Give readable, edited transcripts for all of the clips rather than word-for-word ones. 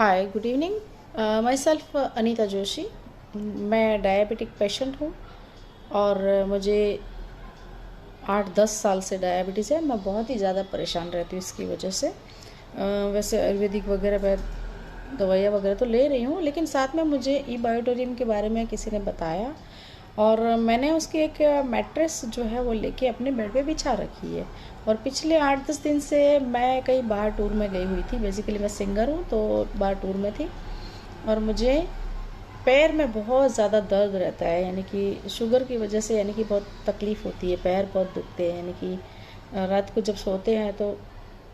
Hi, good evening. My self Anita Joshi. मैं diabetic patient हूँ और मुझे 8-10 साल से डायबिटीज़ है। मैं बहुत ही ज़्यादा परेशान रहती हूँ इसकी वजह से। वैसे आयुर्वेदिक वगैरह मैं दवाइयाँ वगैरह तो ले रही हूँ, लेकिन साथ में मुझे ई बायोटोरियम के बारे में किसी ने बताया और मैंने उसकी एक मैट्रेस जो है वो लेके अपने बेड पे बिछा रखी है। और पिछले 8-10 दिन से मैं कहीं बाहर टूर में गई हुई थी। बेसिकली मैं सिंगर हूँ, तो बाहर टूर में थी और मुझे पैर में बहुत ज़्यादा दर्द रहता है, यानी कि शुगर की वजह से, यानी कि बहुत तकलीफ़ होती है, पैर बहुत दुखते हैं। यानी कि रात को जब सोते हैं तो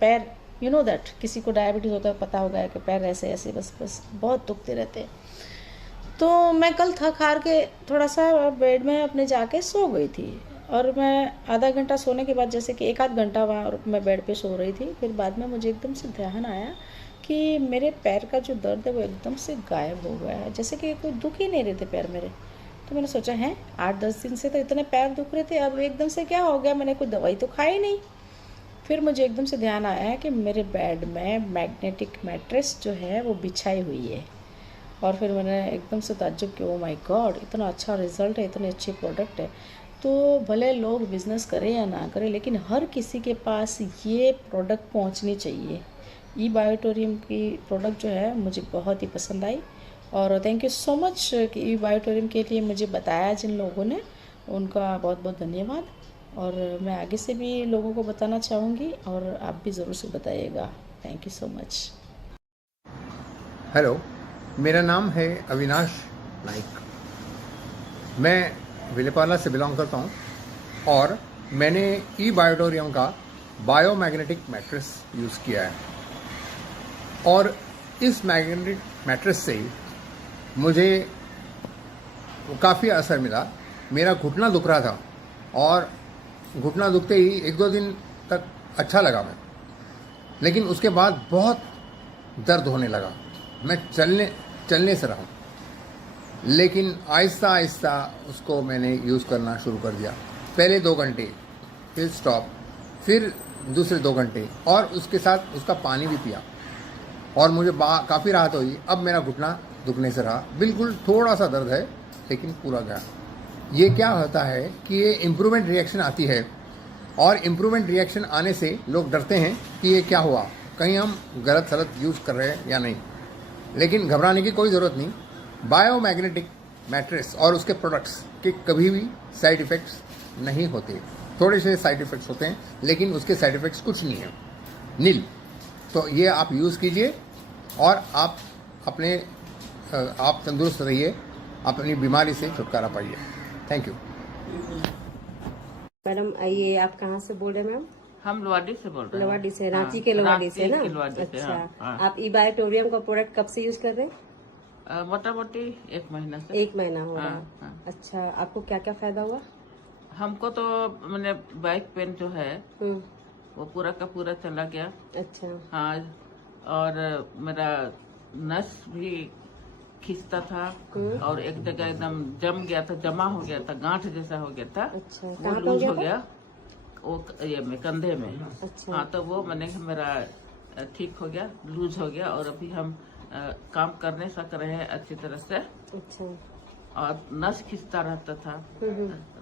पैर, यू नो दैट, किसी को डायबिटीज़ होता है पता होगा कि पैर ऐसे ऐसे बस बस बहुत दुखते रहते हैं। तो मैं कल थक हार के थोड़ा सा बेड में अपने जाके सो गई थी और मैं आधा घंटा सोने के बाद, जैसे कि 1 आध घंटा वहाँ मैं बेड पे सो रही थी, फिर बाद में मुझे एकदम से ध्यान आया कि मेरे पैर का जो दर्द है वो एकदम से गायब हो गया है, जैसे कि कोई दुख ही नहीं रहे थे पैर मेरे। तो मैंने सोचा है 8-10 दिन से तो इतने पैर दुख रहे थे, अब एकदम से क्या हो गया? मैंने कोई दवाई तो खाई नहीं। फिर मुझे एकदम से ध्यान आया कि मेरे बेड में मैग्नेटिक मैट्रेस जो है वो बिछाई हुई है। और फिर मैंने एकदम से ताज्जुब किया, ओ माय गॉड, इतना अच्छा रिज़ल्ट है, इतने अच्छे प्रोडक्ट है। तो भले लोग बिज़नेस करें या ना करें, लेकिन हर किसी के पास ये प्रोडक्ट पहुंचनी चाहिए। ई बायोटोरियम की प्रोडक्ट जो है मुझे बहुत ही पसंद आई और थैंक यू सो मच कि ई बायोटोरियम के लिए मुझे बताया जिन लोगों ने, उनका बहुत बहुत धन्यवाद। और मैं आगे से भी लोगों को बताना चाहूँगी और आप भी ज़रूर से बताइएगा। Thank you so much. Hello, मेरा नाम है अविनाश नाइक। मैं विलेपार्ला से बिलोंग करता हूँ और मैंने ई बायोटोरियम का बायोमैग्नेटिक मैट्रेस यूज़ किया है और इस मैग्नेटिक मैट्रेस से मुझे काफ़ी असर मिला। मेरा घुटना दुख रहा था और घुटना दुखते ही 1-2 दिन तक अच्छा लगा मैं, लेकिन उसके बाद बहुत दर्द होने लगा। मैं चलने से रहा, लेकिन आहिस्ता आहिस्ता उसको मैंने यूज़ करना शुरू कर दिया। पहले 2 घंटे, फिर स्टॉप, फिर दूसरे 2 घंटे और उसके साथ उसका पानी भी पिया और मुझे काफ़ी राहत हुई। अब मेरा घुटना दुखने से रहा, बिल्कुल थोड़ा सा दर्द है लेकिन पूरा गया। ये क्या होता है कि ये इम्प्रूवमेंट रिएक्शन आती है और इम्प्रूवमेंट रिएक्शन आने से लोग डरते हैं कि ये क्या हुआ, कहीं हम गलत सलत यूज़ कर रहे हैं या नहीं। लेकिन घबराने की कोई ज़रूरत नहीं। बायोमैग्नेटिक मैट्रेस और उसके प्रोडक्ट्स के कभी भी साइड इफ़ेक्ट्स नहीं होते। थोड़े से साइड इफ़ेक्ट्स होते हैं, लेकिन उसके साइड इफ़ेक्ट्स कुछ नहीं है, नील। तो ये आप यूज़ कीजिए और आप तंदुरुस्त रहिए, अपनी बीमारी से छुटकारा पाइए। Thank you. मैडम, ये आप कहाँ से बोल रहे हैं मैम? हम लोवाडी से बोल रहे हैं। लोवाडी से, रांची के लोवाडी से ना? लोवाडी से, अच्छा। हाँ। आप ई बायोटोरियम का प्रोडक्ट कब से यूज कर रहे हैं? मोटा मोटी 1 महीना से। 1 महीना हो रहा है। हाँ। अच्छा, आपको क्या क्या फायदा हुआ? हमको तो मैंने बैक पेन जो है हम्म। वो पूरा का पूरा चला गया। अच्छा। हाँ, और मेरा नस भी खिंचता था और एक जगह एकदम जम गया था, जमा हो गया था, गांठ जैसा हो गया था। अच्छा, वो कहाँ पे लूज हो हो गया गया, वो ये में कंधे में। अच्छा। हाँ, तो वो मैंने मेरा ठीक हो गया, लूज हो गया और अभी हम काम करने सक रहे हैं अच्छी तरह से। अच्छा। और नस खिंचता रहता था,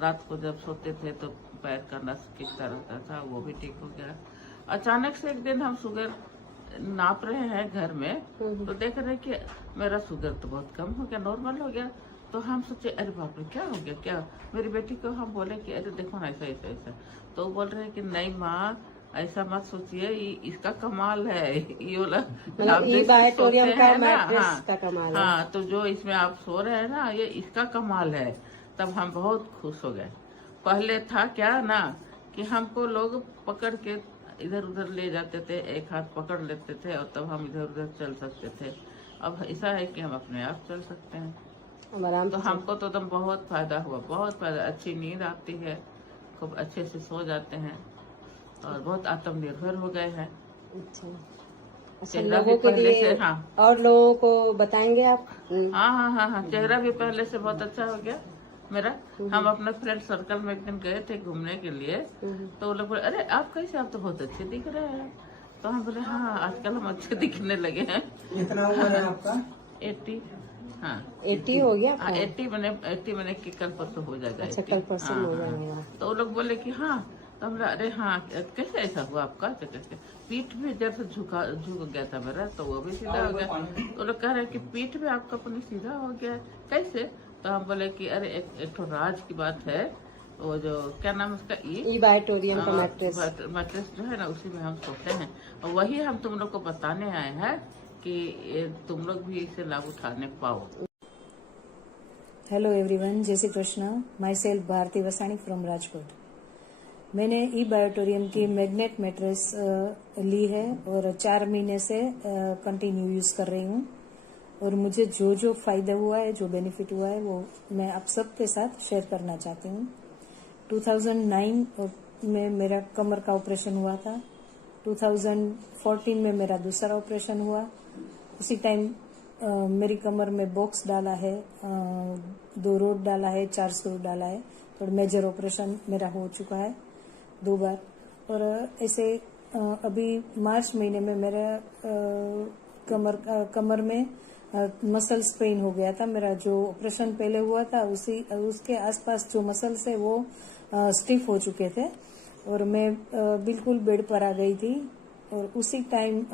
रात को जब सोते थे तो पैर का नस खिंचता रहता था, वो भी ठीक हो गया। अचानक से एक दिन हम शुगर नाप रहे हैं घर में, तो देख रहे हैं कि मेरा शुगर तो बहुत कम हो गया, नॉर्मल हो गया। तो हम सोचे अरे बाप रे, क्या हो गया क्या? मेरी बेटी को हम बोले कि अरे देखो ना ऐसा ऐसा ऐसा। तो वो बोल रहे हैं कि नहीं माँ, ऐसा मत सोचिए, इसका कमाल है, ये वाला आप ई बायोटोरियम सोते का हैं ना। मैट्रेस का कमाल है। हाँ, तो जो इसमें आप सो रहे हैं ना, ये इसका कमाल है। तब हम बहुत खुश हो गए। पहले था क्या ना कि हमको लोग पकड़ के इधर उधर ले जाते थे, एक हाथ पकड़ लेते थे और तब हम इधर उधर चल सकते थे। अब ऐसा है कि हम अपने आप चल सकते हैं। आराम तो से। हमको तो एकदम बहुत फायदा हुआ, बहुत फायदा। अच्छी नींद आती है, खूब अच्छे से सो जाते हैं और बहुत आत्मनिर्भर हो गए हैं। अच्छा। अच्छा, चेहरा भी लोगों के पहले लिए से, हाँ और लोगों को बताएंगे आप? हाँ हाँ हाँ हाँ, चेहरा भी पहले से बहुत अच्छा हो गया मेरा। हम अपने फ्रेंड सर्कल में एक दिन गए थे घूमने के लिए, तो वो लोग बोले अरे आप कैसे, आप तो बहुत अच्छे दिख रहे हैं। तो हम बोले हाँ आजकल हम अच्छे दिखने लगे हैं। कितना उम्र है आपका? 80। हाँ 80 हो गया हाँ, आपका? 80 मैंने कि कल परसों हो जाएगा। अच्छा 80। कल परसों हाँ, हो हाँ। जाएगा। तो वो लोग बोले कि हाँ, तो हम अरे हाँ कैसे ऐसा हुआ आपका, तो कैसे पीठ भी जैसे झुक गया था मेरा, तो वो भी सीधा हो गया। तो लोग कह रहे कि पीठ भी आपका अपनी सीधा हो गया, कैसे? तो हम बोले कि अरे एक तो राज की बात है, वो जो क्या नाम है उसका, ई बायोटोरियम का मैट्रेस। मैट्रेस जो है ना, उसी में हम सोते हैं, और वही हम तुम लोग को बताने आए हैं कि तुम लोग भी इसे लाभ उठाने पाओ। Hello everyone, Jai Shri Krishna. Myself Bharati Vasani from Rajkot. मैंने ई बायोटोरियम की मैग्नेट मैट्रेस ली है और 4 महीने से कंटिन्यू यूज कर रही हूँ, और मुझे जो जो फायदा हुआ है, जो बेनिफिट हुआ है, वो मैं आप सबके साथ शेयर करना चाहती हूँ। 2009 में मेरा कमर का ऑपरेशन हुआ था। 2014 में मेरा दूसरा ऑपरेशन हुआ। उसी टाइम मेरी कमर में बॉक्स डाला है, 2 रोड डाला है, 4 स्क्रू डाला है। तो मेजर ऑपरेशन मेरा हो चुका है 2 बार। और ऐसे अभी मार्च महीने में मेरा कमर में मसल्स पेन हो गया था। मेरा जो ऑपरेशन पहले हुआ था उसके आसपास जो मसल्स है वो स्टिफ हो चुके थे, और मैं बिल्कुल बेड पर आ गई थी। और उसी टाइम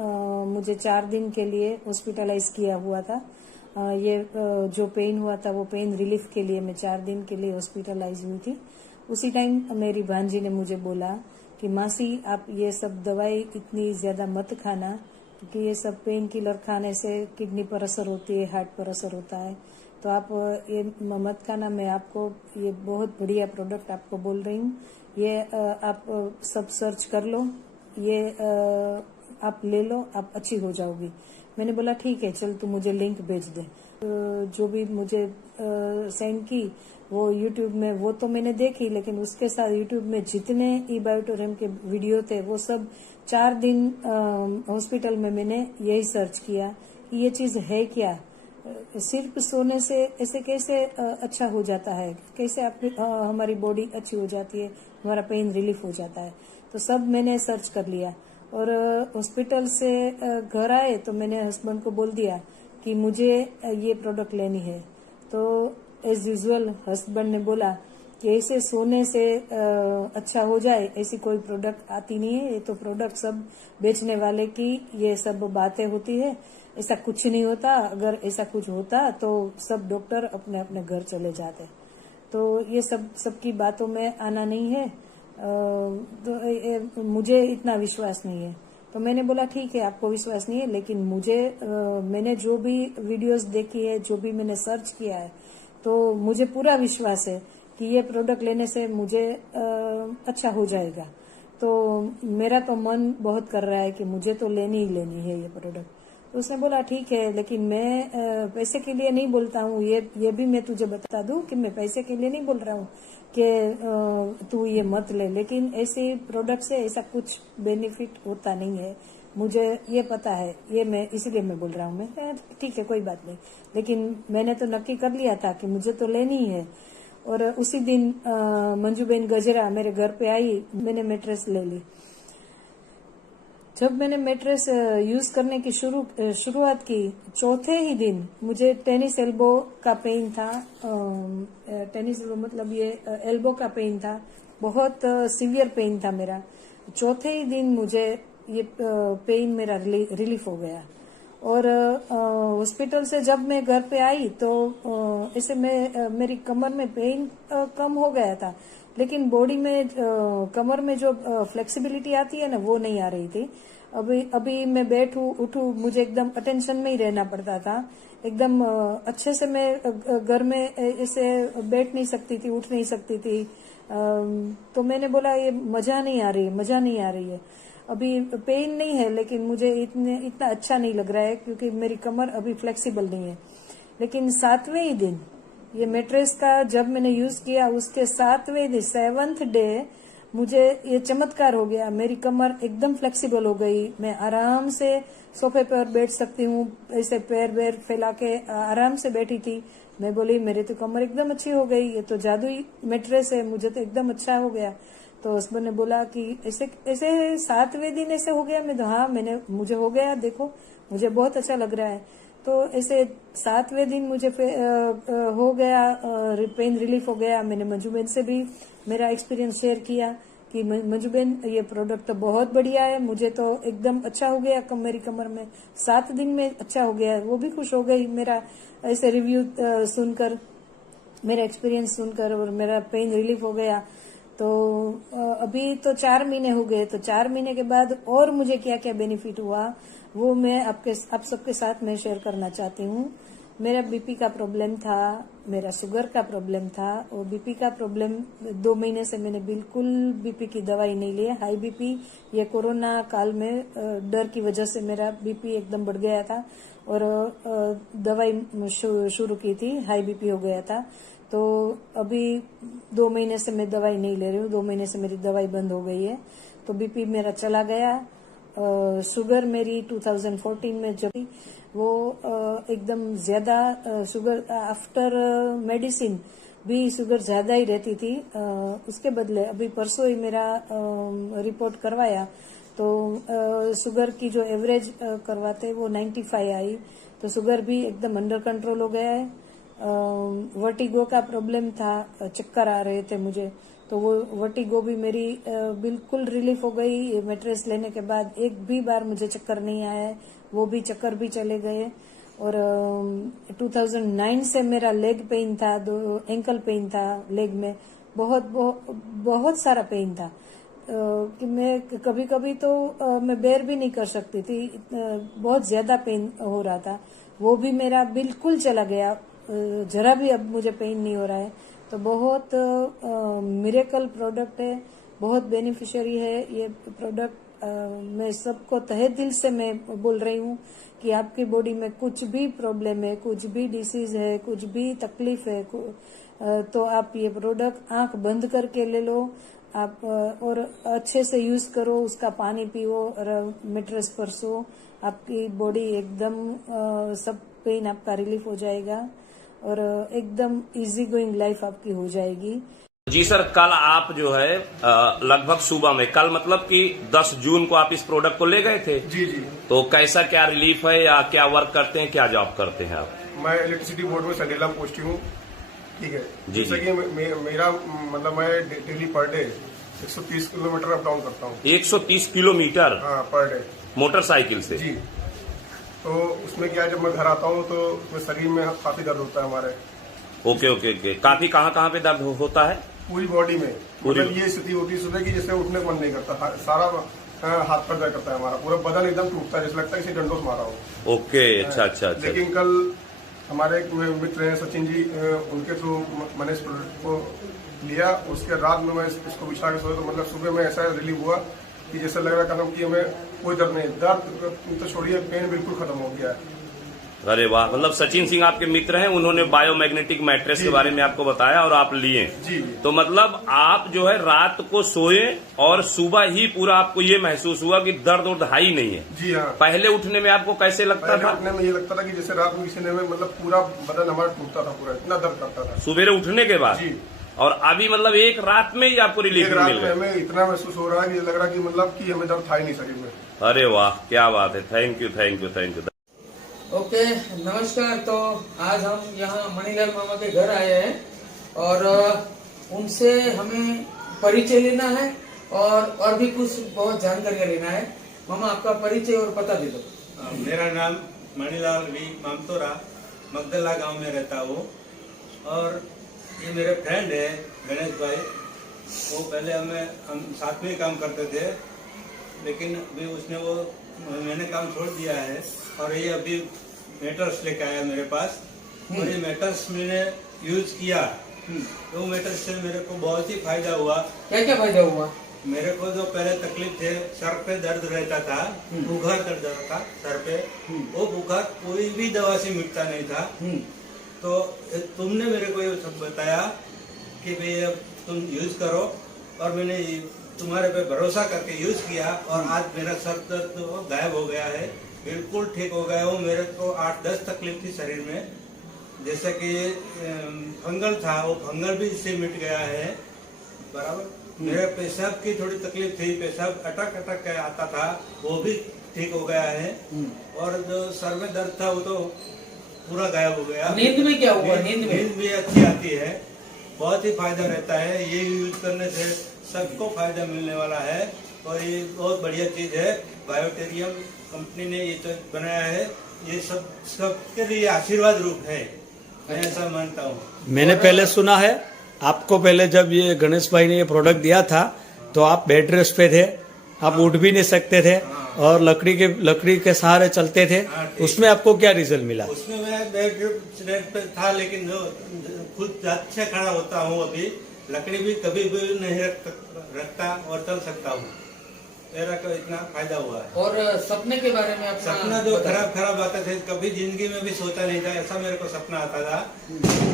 मुझे 4 दिन के लिए हॉस्पिटलाइज किया हुआ था। ये जो पेन हुआ था वो पेन रिलीफ के लिए मैं 4 दिन के लिए हॉस्पिटलाइज हुई थी। उसी टाइम मेरी भांजी ने मुझे बोला कि मासी आप ये सब दवाई इतनी ज्यादा मत खाना, क्योंकि ये सब पेन किलर खाने से किडनी पर असर होती है, हार्ट पर असर होता है, तो आप ये मत खाना। मैं आपको ये बहुत बढ़िया प्रोडक्ट आपको बोल रही हूँ, ये आप सब सर्च कर लो, ये आप ले लो, आप अच्छी हो जाओगी। मैंने बोला ठीक है, चल तू मुझे लिंक भेज दे। जो भी मुझे सेंड की वो यूट्यूब में, वो तो मैंने देखी, लेकिन उसके साथ यूट्यूब में जितने ई बायोटोरियम के वीडियो थे वो सब 4 दिन हॉस्पिटल में मैंने यही सर्च किया कि ये चीज है क्या, सिर्फ सोने से ऐसे कैसे अच्छा हो जाता है, कैसे हमारी बॉडी अच्छी हो जाती है, हमारा पेन रिलीफ हो जाता है। तो सब मैंने सर्च कर लिया, और हॉस्पिटल से घर आए तो मैंने हस्बैंड को बोल दिया कि मुझे ये प्रोडक्ट लेनी है। तो एज यूजुअल हस्बैंड ने बोला कि ऐसे सोने से अच्छा हो जाए ऐसी कोई प्रोडक्ट आती नहीं है, ये तो प्रोडक्ट सब बेचने वाले की ये सब बातें होती है, ऐसा कुछ नहीं होता। अगर ऐसा कुछ होता तो सब डॉक्टर अपने अपने घर चले जाते। तो ये सबकी बातों में आना नहीं है। तो मुझे इतना विश्वास नहीं है। तो मैंने बोला ठीक है, आपको विश्वास नहीं है, लेकिन मुझे मैंने जो भी वीडियोस देखी है, जो भी मैंने सर्च किया है, तो मुझे पूरा विश्वास है कि ये प्रोडक्ट लेने से मुझे अच्छा हो जाएगा। तो मेरा तो मन बहुत कर रहा है कि मुझे तो लेनी ही लेनी है ये प्रोडक्ट। तो उसने बोला ठीक है, लेकिन मैं पैसे के लिए नहीं बोलता हूँ, ये भी मैं तुझे बता दूं कि मैं पैसे के लिए नहीं बोल रहा हूँ कि तू ये मत ले, लेकिन ऐसे प्रोडक्ट से ऐसा कुछ बेनिफिट होता नहीं है, मुझे ये पता है, ये मैं इसलिए मैं बोल रहा हूँ। मैं ठीक है, कोई बात नहीं, लेकिन मैंने तो नक्की कर लिया था कि मुझे तो लेनी ही है। और उसी दिन मंजूबेन गजरा मेरे घर पे आई, मैंने मैट्रेस ले ली। जब मैंने मैट्रेस यूज करने की शुरुआत की, चौथे ही दिन मुझे टेनिस एल्बो का पेन था। टेनिस एल्बो मतलब ये एल्बो का पेन था, बहुत सीवियर पेन था मेरा। चौथे ही दिन मुझे ये पेन मेरा रिलीफ हो गया। और हॉस्पिटल से जब मैं घर पे आई तो ऐसे मेरी कमर में पेन कम हो गया था, लेकिन बॉडी में कमर में जो फ्लेक्सिबिलिटी आती है ना, वो नहीं आ रही थी। अभी मैं बैठूं उठूं, मुझे एकदम अटेंशन में ही रहना पड़ता था। एकदम अच्छे से मैं घर में ऐसे बैठ नहीं सकती थी, उठ नहीं सकती थी। तो मैंने बोला ये मजा नहीं आ रही है। अभी पेन नहीं है, लेकिन मुझे इतना अच्छा नहीं लग रहा है, क्योंकि मेरी कमर अभी फ्लेक्सिबल नहीं है। लेकिन 7वें ही दिन ये मैट्रेस का जब मैंने यूज किया, उसके 7वें दिन 7th डे मुझे ये चमत्कार हो गया। मेरी कमर एकदम फ्लेक्सिबल हो गई, मैं आराम से सोफे पर बैठ सकती हूँ, ऐसे पैर फैला के आराम से बैठी थी। मैं बोली मेरी तो कमर एकदम अच्छी हो गई, ये तो जादुई मैट्रेस है, मुझे तो एकदम अच्छा हो गया। तो हस्बैंड ने बोला कि ऐसे ऐसे 7वें दिन ऐसे हो गया। मैं तो हाँ, मुझे हो गया, देखो मुझे बहुत अच्छा लग रहा है। तो ऐसे 7वें दिन मुझे हो गया, पेन रिलीफ हो गया। मैंने मंजू बहन से भी मेरा एक्सपीरियंस शेयर किया कि मंजू बहन ये प्रोडक्ट तो बहुत बढ़िया है, मुझे तो एकदम अच्छा हो गया, मेरी कमर में 7 दिन में अच्छा हो गया। वो भी खुश हो गई मेरा ऐसे रिव्यू सुनकर, मेरा एक्सपीरियंस सुनकर, और मेरा पेन रिलीफ हो गया। तो अभी तो 4 महीने हो गए, तो 4 महीने के बाद और मुझे क्या क्या बेनिफिट हुआ वो मैं आप सबके साथ मैं शेयर करना चाहती हूँ। मेरा बीपी का प्रॉब्लम था, मेरा शुगर का प्रॉब्लम था, और बीपी का प्रॉब्लम 2 महीने से मैंने बिल्कुल बीपी की दवाई नहीं ली है। हाई बीपी ये कोरोना काल में डर की वजह से मेरा बीपी एकदम बढ़ गया था, और दवाई शुरू की थी, हाई बीपी हो गया था। तो अभी 2 महीने से मैं दवाई नहीं ले रही हूँ, 2 महीने से मेरी दवाई बंद हो गई है, तो बीपी मेरा चला गया। शुगर मेरी 2014 में जब वो एकदम ज्यादा शुगर आफ्टर मेडिसिन भी शुगर ज्यादा ही रहती थी। उसके बदले अभी परसों ही मेरा रिपोर्ट करवाया तो शुगर की जो एवरेज करवाते वो 95 आई, तो शुगर भी एकदम अंडर कंट्रोल हो गया है। वर्टिगो का प्रॉब्लम था, चक्कर आ रहे थे मुझे, तो वो वर्टिगो भी मेरी बिल्कुल रिलीफ हो गई। मैट्रेस लेने के बाद एक भी बार मुझे चक्कर नहीं आया है, वो भी चक्कर भी चले गए। और 2009 से मेरा लेग पेन था, एंकल पेन था लेग में, बहुत सारा पेन था कि मैं कभी कभी तो मैं बेर भी नहीं कर सकती थी, बहुत ज्यादा पेन हो रहा था। वो भी मेरा बिल्कुल चला गया, जरा भी अब मुझे पेन नहीं हो रहा है। तो बहुत मिरेकल प्रोडक्ट है, बहुत बेनिफिशियरी है ये प्रोडक्ट। मैं सबको तहे दिल से मैं बोल रही हूँ कि आपकी बॉडी में कुछ भी प्रॉब्लम है, कुछ भी डिसीज है, कुछ भी तकलीफ है, तो आप ये प्रोडक्ट आंख बंद करके ले लो आप, और अच्छे से यूज करो, उसका पानी पियो और मैट्रेस पर सो, आपकी बॉडी एकदम सब पेन आपका रिलीफ हो जाएगा और एकदम इजी गोइंग लाइफ आपकी हो जाएगी। जी सर, कल आप जो है लगभग सुबह में, कल मतलब कि 10 जून को आप इस प्रोडक्ट को ले गए थे। जी जी। तो कैसा क्या रिलीफ है, या क्या वर्क करते हैं, क्या जॉब करते हैं आप? मैं इलेक्ट्रिसिटी बोर्ड में संडेला पोस्टिंग हूँ, ठीक है। जी जैसे कि मेरा मतलब मैं daily per day 130 kilometre up down करता हूँ। 130 किलोमीटर? हाँ, पर डे मोटरसाइकिल से? जी। तो उसमें क्या है, जब मैं घर आता हूँ तो उसमें शरीर में काफी दर्द होता है हमारे। Okay okay okay. काफी कहाँ पे दर्द होता है? पूरी बॉडी में। मतलब ये स्थिति होती है सुबह की, जैसे उठने को मन नहीं करता, सारा हाथ पर दर्द करता है हमारा, पूरा बदन एकदम टूटता है, जैसे लगता है किसी डंडों से मारा हो। ओके, अच्छा अच्छा अच्छा। लेकिन कल हमारे एक मित्र हैं सचिन जी, उनके थ्रू मैंने इस प्रोडक्ट को लिया। उसके रात में मैं इसको बिछा के सोया तो मतलब सुबह में ऐसा रिलीव हुआ कि जैसे लग रहा कि हमें कोई दर्द नहीं, दर्द तो छोड़िए, पेन बिल्कुल खत्म हो गया है। अरे वाह, मतलब सचिन सिंह आपके मित्र हैं, उन्होंने बायोमैग्नेटिक मैट्रेस के बारे में आपको बताया और आप लिए। जी। तो मतलब आप जो है रात को सोए और सुबह ही पूरा आपको ये महसूस हुआ कि दर्द और हाई नहीं है? जी हाँ। पहले उठने में आपको कैसे लगता था? उठने में ये लगता था कि जैसे रात में किसी ने मतलब पूरा बदन हमारा टूटता था, पूरा इतना दर्द करता था सवेरे उठने के बाद। जी। और अभी मतलब एक रात में ही आपको रिलीफ मिल गया? हमें इतना महसूस हो रहा है कि लग रहा है कि मतलब कि हमें दर्द था ही नहीं शरीर में। अरे वाह, क्या बात है, thank you thank you thank you. Okay, नमस्कार। तो आज हम यहाँ मणिलाल मामा के घर आए हैं और उनसे हमें परिचय लेना है और भी कुछ बहुत जानकारियाँ लेना है। मामा, आपका परिचय और पता दे दो। मेरा नाम मणिलाल वी मामतोरा, मगदला गांव में रहता हूँ, और ये मेरे फ्रेंड है गणेश भाई। वो पहले हम साथ में काम करते थे, लेकिन अभी मैंने काम छोड़ दिया है और ये अभी मैटर्स लेके आया मेरे पास। और ये मैटर्स मैंने यूज किया, तो मैटर्स से मेरे को बहुत ही फायदा हुआ। क्या क्या फायदा हुआ? मेरे को जो पहले तकलीफ थे, सर पे दर्द रहता था, बुखार दर्द था सर पे, वो बुखार कोई भी दवा से मिटता नहीं था। तो तुमने मेरे को ये सब बताया कि भाई अब तुम यूज करो, और मैंने तुम्हारे पे भरोसा करके यूज किया और आज मेरा सर दर्द तो गायब हो गया है, बिल्कुल ठीक हो गया हूँ। मेरे को 8-10 तकलीफ थी शरीर में, जैसे कि फंगल था, वो फंगल भी इससे मिट गया है बराबर। मेरे पेशाब की थोड़ी तकलीफ थी, पेशाब अटक अटक के आता था, वो भी ठीक हो गया है। और जो सर में दर्द था वो तो पूरा गायब हो गया। नींद में क्या हुआ? नींद भी अच्छी आती है, बहुत ही फायदा रहता है। ये यूज करने से सबको फायदा मिलने वाला है और ये बहुत बढ़िया चीज है। बायोटेरियम कंपनी ने ये चीज बनाया है, ये सबके लिए आशीर्वाद रूप है, मैं ऐसा मानता हूँ। मैंने पहले सुना है आपको, पहले जब ये गणेश भाई ने ये प्रोडक्ट दिया था तो आप बेड रेस्ट पे थे, आप उठ भी नहीं सकते थे और लकड़ी के सहारे चलते थे। उसमें आपको क्या रिजल्ट मिला? उसमें मैं बेड रेस्ट पे था, लेकिन जो खुद अच्छे खड़ा होता हूँ अभी, लकड़ी भी कभी भी नहीं रखता और चल सकता हूँ। मेरा को इतना फायदा हुआ है। और सपने के बारे में अपना सपना जो खराब आते थे, कभी जिंदगी में भी सोचा नहीं था, ऐसा मेरे को सपना आता था,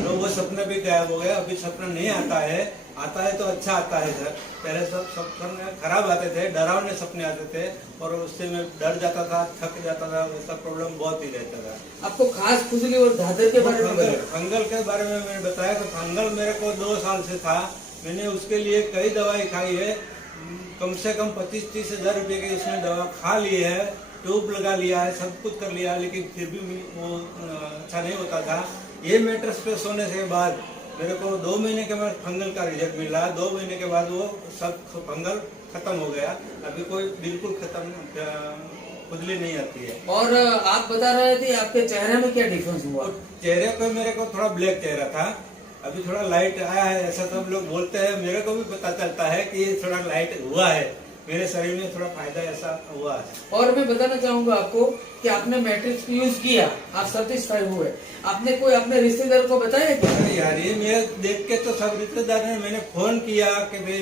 तो वो सपना भी गायब हो गया। अभी सपना नहीं आता है तो अच्छा आता है सर। पहले सब सपने खराब आते थे, डरावने सपने आते थे और उससे मैं डर जाता था, थक जाता था, ऐसा प्रॉब्लम बहुत ही रहता था। आपको खास खुजली और दादर के बारे में? फंगल के बारे में मैंने बताया तो फंगल मेरे को 2 साल से था। मैंने उसके लिए कई दवाई खाई है, कम से कम 25-30 हजार रुपए की उसने दवा खा ली है, ट्यूब लगा लिया है, सब कुछ कर लिया, लेकिन फिर भी वो अच्छा नहीं होता था। ये मैट्रेस पे सोने के बाद मेरे को 2 महीने के बाद फंगल का रिजल्ट मिला। 2 महीने के बाद वो सब फंगल खत्म हो गया। अभी कोई बिल्कुल खत्म खुजली नहीं आती है। और आप बता रहे थे आपके चेहरे में क्या डिफरेंस हुआ? तो चेहरे पे मेरे को थोड़ा ब्लैक चेहरा था, अभी थोड़ा लाइट आया है, ऐसा सब लोग बोलते हैं। मेरे को भी पता चलता है कि ये थोड़ा लाइट हुआ है, मेरे शरीर में थोड़ा फायदा ऐसा हुआ है। और मैं बताना चाहूंगा आपको कि आपने मैट्रिक्स यूज किया, आप सेटिस्फाई हुए, आपने कोई अपने रिश्तेदार को बताया क्या? यार ये मेरे देख के तो सब रिश्तेदार ने, मैंने फोन किया कि भाई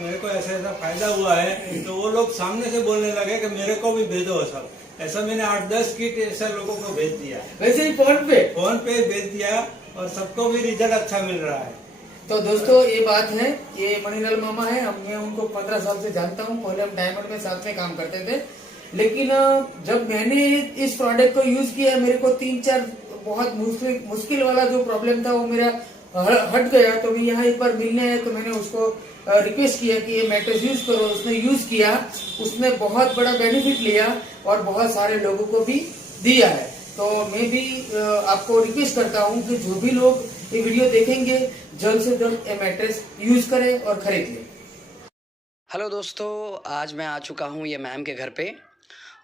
मेरे को ऐसा ऐसा फायदा हुआ है, तो वो लोग सामने से बोलने लगे कि मेरे को भी भेजो सब। ऐसा मैंने 8-10 किट ऐसा लोगों को भेज दिया, वैसे ही फोन पे भेज दिया और सबको भी रिजल्ट अच्छा मिल रहा है। तो दोस्तों ये बात है, ये मणिलाल मामा है, मैं उनको 15 साल से जानता हूँ। पहले हम डायमंड में साथ में काम करते थे, लेकिन जब मैंने इस प्रोडक्ट को यूज किया, मेरे को 3-4 बहुत मुश्किल वाला जो प्रॉब्लम था वो मेरा हट गया। तो मैं यहाँ एक बार मिलने आया तो मैंने उसको रिक्वेस्ट किया कि ये मैट्रेस यूज करो। उसने यूज किया, उसने बहुत बड़ा बेनिफिट लिया और बहुत सारे लोगों को भी दिया है। तो मैं भी आपको रिक्वेस्ट करता हूँ कि जो भी लोग ये वीडियो देखेंगे, जल्द से जल्द ये मैट्रेस यूज करें और खरीद लें। हेलो दोस्तों, आज मैं आ चुका हूँ ये मैम के घर पे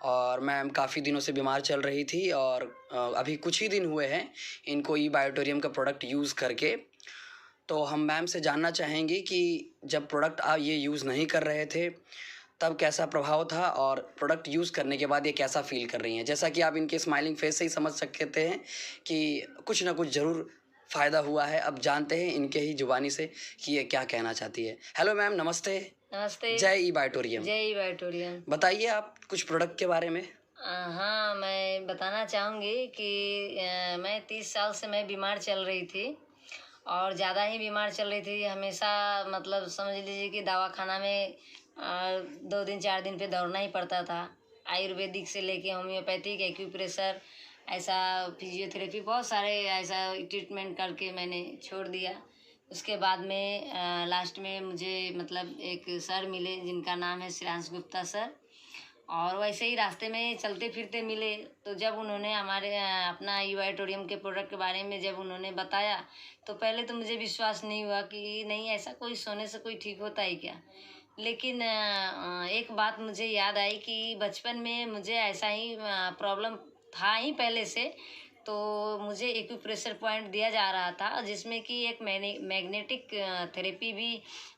और मैम काफ़ी दिनों से बीमार चल रही थी और अभी कुछ ही दिन हुए हैं इनको ई बायोटेरियम का प्रोडक्ट यूज़ करके। तो हम मैम से जानना चाहेंगे कि जब प्रोडक्ट आप ये यूज़ नहीं कर रहे थे तब कैसा प्रभाव था और प्रोडक्ट यूज़ करने के बाद ये कैसा फील कर रही हैं। जैसा कि आप इनके स्माइलिंग फेस से ही समझ सकते हैं कि कुछ ना कुछ ज़रूर फ़ायदा हुआ है। अब जानते हैं इनके ही जुबानी से कि ये क्या कहना चाहती है। हेलो मैम, नमस्ते। नमस्ते। जय ई बायोटेरियम। जय ई बायोटेरियम। बताइए आप कुछ प्रोडक्ट के बारे में। हाँ, मैं बताना चाहूँगी कि मैं 30 साल से मैं बीमार चल रही थी और ज़्यादा ही बीमार चल रही थी। हमेशा मतलब समझ लीजिए कि दवाखाना में 2 दिन 4 दिन पे दौड़ना ही पड़ता था। आयुर्वेदिक से लेके होम्योपैथिक, एक्यूप्रेशर, ऐसा फिजियोथेरेपी, बहुत सारे ऐसा ट्रीटमेंट करके मैंने छोड़ दिया। उसके बाद में लास्ट में मुझे मतलब एक सर मिले जिनका नाम है श्रेयांश गुप्ता सर, और वैसे ही रास्ते में चलते फिरते मिले। तो जब उन्होंने हमारे अपना ई बायोटेरियम के प्रोडक्ट के बारे में जब उन्होंने बताया तो पहले तो मुझे विश्वास नहीं हुआ कि नहीं ऐसा कोई सोने से कोई ठीक होता है क्या। लेकिन एक बात मुझे याद आई कि बचपन में मुझे ऐसा ही प्रॉब्लम था ही पहले से। तो मुझे एक्यूप्रेशर पॉइंट दिया जा रहा था जिसमें कि एक मैग्नेटिक थेरेपी भी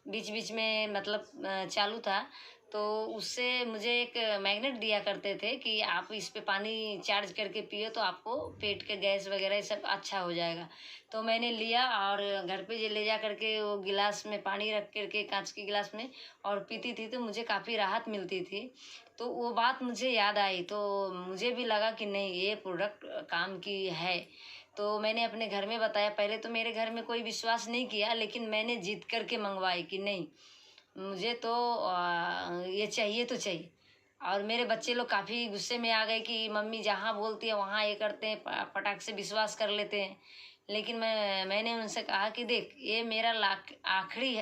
बीच बीच में मतलब चालू था। तो उससे मुझे एक मैग्नेट दिया करते थे कि आप इस पे पानी चार्ज करके पियो तो आपको पेट के गैस वगैरह सब अच्छा हो जाएगा। तो मैंने लिया और घर पे ले जा करके वो गिलास में पानी रख करके कांच के गिलास में और पीती थी तो मुझे काफ़ी राहत मिलती थी। तो वो बात मुझे याद आई तो मुझे भी लगा कि नहीं ये प्रोडक्ट काम की है। तो मैंने अपने घर में बताया। पहले तो मेरे घर में कोई विश्वास नहीं किया, लेकिन मैंने जिद करके मंगवाई कि नहीं मुझे तो ये चाहिए तो चाहिए। और मेरे बच्चे लोग काफ़ी गुस्से में आ गए कि मम्मी जहाँ बोलती है वहाँ ये करते हैं, फटाक से विश्वास कर लेते हैं। लेकिन मैंने उनसे कहा कि देख ये मेरा आखिरी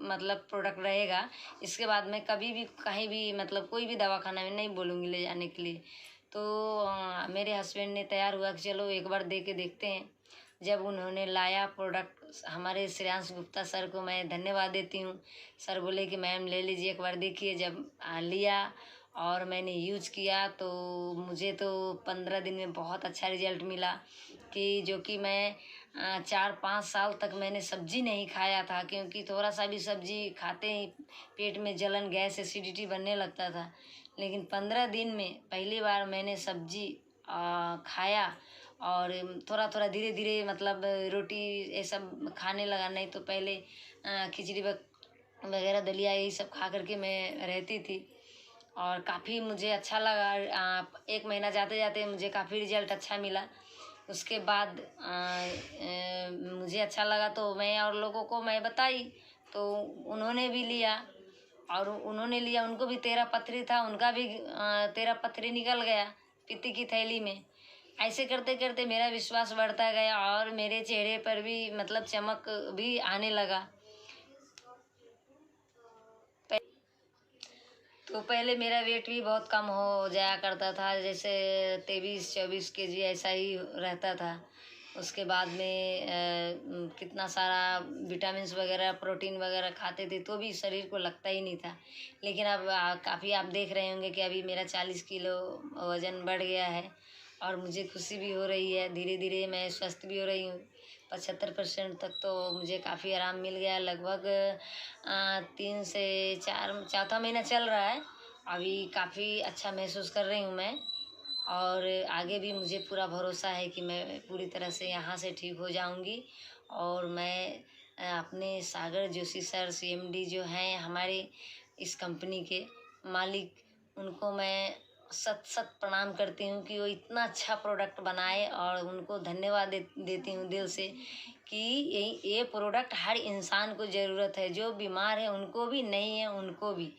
मतलब प्रोडक्ट रहेगा। इसके बाद मैं कभी भी कहीं भी मतलब कोई भी दवाखाना में नहीं बोलूँगी ले जाने के लिए। तो मेरे हस्बैंड ने तैयार हुआ कि चलो एक बार दे के देखते हैं। जब उन्होंने लाया प्रोडक्ट, हमारे श्रेयांश गुप्ता सर को मैं धन्यवाद देती हूँ। सर बोले कि मैम ले लीजिए एक बार देखिए। जब लिया और मैंने यूज किया तो मुझे तो 15 दिन में बहुत अच्छा रिजल्ट मिला कि जो कि मैं 4-5 साल तक मैंने सब्जी नहीं खाया था, क्योंकि थोड़ा सा भी सब्जी खाते ही पेट में जलन, गैस, एसिडिटी बनने लगता था। लेकिन 15 दिन में पहली बार मैंने सब्जी खाया और थोड़ा थोड़ा धीरे धीरे मतलब रोटी ये सब खाने लगा। नहीं तो पहले खिचड़ी वगैरह दलिया यही सब खा करके मैं रहती थी और काफ़ी मुझे अच्छा लगा। 1 महीना जाते जाते मुझे काफ़ी रिजल्ट अच्छा मिला। उसके बाद मुझे अच्छा लगा तो मैं और लोगों को मैं बताई, तो उन्होंने भी लिया और उन्होंने लिया। उनको भी 13 पथरी था, उनका भी 13 पथरी निकल गया पीती की थैली में। ऐसे करते करते मेरा विश्वास बढ़ता गया और मेरे चेहरे पर भी मतलब चमक भी आने लगा। तो पहले मेरा वेट भी बहुत कम हो जाया करता था, जैसे 23-24 kg ऐसा ही रहता था। उसके बाद में कितना सारा विटामिन्स वगैरह, प्रोटीन वगैरह खाते थे तो भी शरीर को लगता ही नहीं था। लेकिन अब काफ़ी आप देख रहे होंगे कि अभी मेरा 40 किलो वज़न बढ़ गया है और मुझे खुशी भी हो रही है। धीरे धीरे मैं स्वस्थ भी हो रही हूँ। 75% तक तो मुझे काफ़ी आराम मिल गया है। लगभग 3 से 4 चौथा महीना चल रहा है। अभी काफ़ी अच्छा महसूस कर रही हूँ मैं और आगे भी मुझे पूरा भरोसा है कि मैं पूरी तरह से यहाँ से ठीक हो जाऊँगी। और मैं अपने सागर जोशी सर CMD जो हैं हमारे इस कंपनी के मालिक, उनको मैं सत प्रणाम करती हूँ कि वो इतना अच्छा प्रोडक्ट बनाए और उनको धन्यवाद देती हूँ दिल से कि ये प्रोडक्ट हर इंसान को ज़रूरत है। जो बीमार है उनको भी, नहीं है उनको भी,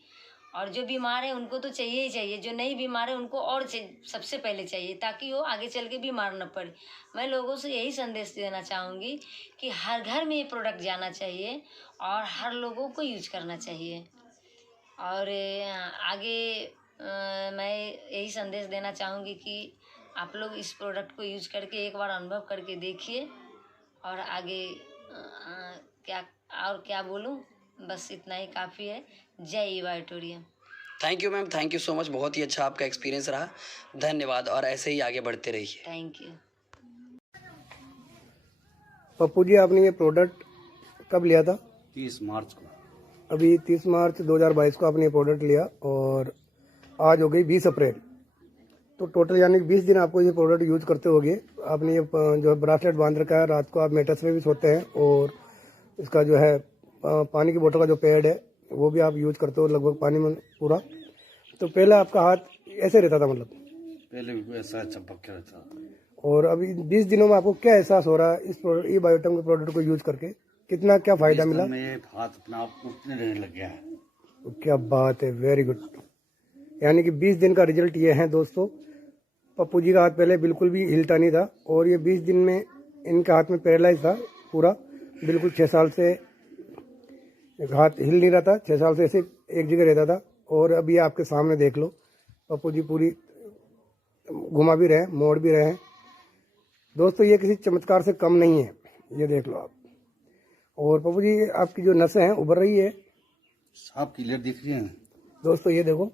और जो बीमार है उनको तो चाहिए ही चाहिए, जो नहीं बीमार है उनको और सबसे पहले चाहिए, ताकि वो आगे चल के बीमार न पड़े। मैं लोगों से यही संदेश देना चाहूँगी कि हर घर में ये प्रोडक्ट जाना चाहिए और हर लोगों को यूज करना चाहिए। और आगे मैं यही संदेश देना चाहूँगी कि आप लोग इस प्रोडक्ट को यूज करके एक बार अनुभव करके देखिए। और आगे क्या बोलूँ, बस इतना ही काफ़ी है। जय ई बायोटोरियम। Thank you ma'am, thank you so much. बहुत ही अच्छा आपका एक्सपीरियंस रहा। धन्यवाद और ऐसे ही आगे बढ़ते रहिए। Thank you. पप्पू जी, आपने ये प्रोडक्ट कब लिया था? 30 मार्च को। अभी 30 मार्च 2022 को आपने ये प्रोडक्ट लिया और आज हो गई 20 अप्रैल। तो टोटल यानी 20 दिन आपको ये प्रोडक्ट यूज करते होगे। आपने ये जो है ब्रासलेट बांध रखा है, रात को आप मेटर्स में भी सोते हैं और इसका जो है पानी की बोतल का जो पैड है वो भी आप यूज करते हो लगभग पानी में पूरा। तो पहले आपका हाथ ऐसे रहता था, मतलब पहले भी ऐसा चमक के रहता, और अभी 20 दिनों में आपको क्या एहसास हो रहा है इस ई बायोटम के प्रोडक्ट को यूज करके? कितना क्या फायदा मिला? हाथ अपना आप उठने रहने लग गया है। तो क्या बात है, वेरी गुड। यानी कि 20 दिन का रिजल्ट ये है दोस्तों। पप्पू जी का हाथ पहले बिल्कुल भी हिलता नहीं था और ये 20 दिन में इनके हाथ में पैरालाइज था पूरा, बिल्कुल 6 साल से हाथ हिल नहीं रहा था, 6 साल से ऐसे एक जगह रहता था। और अभी आपके सामने देख लो, पप्पू जी पूरी घुमा भी रहे, मोड़ भी रहे हैं दोस्तों। ये किसी चमत्कार से कम नहीं है, ये देख लो आप। और पप्पू जी आपकी जो नसें हैं उभर रही है, साफ क्लियर दिख रही है दोस्तों। ये देखो,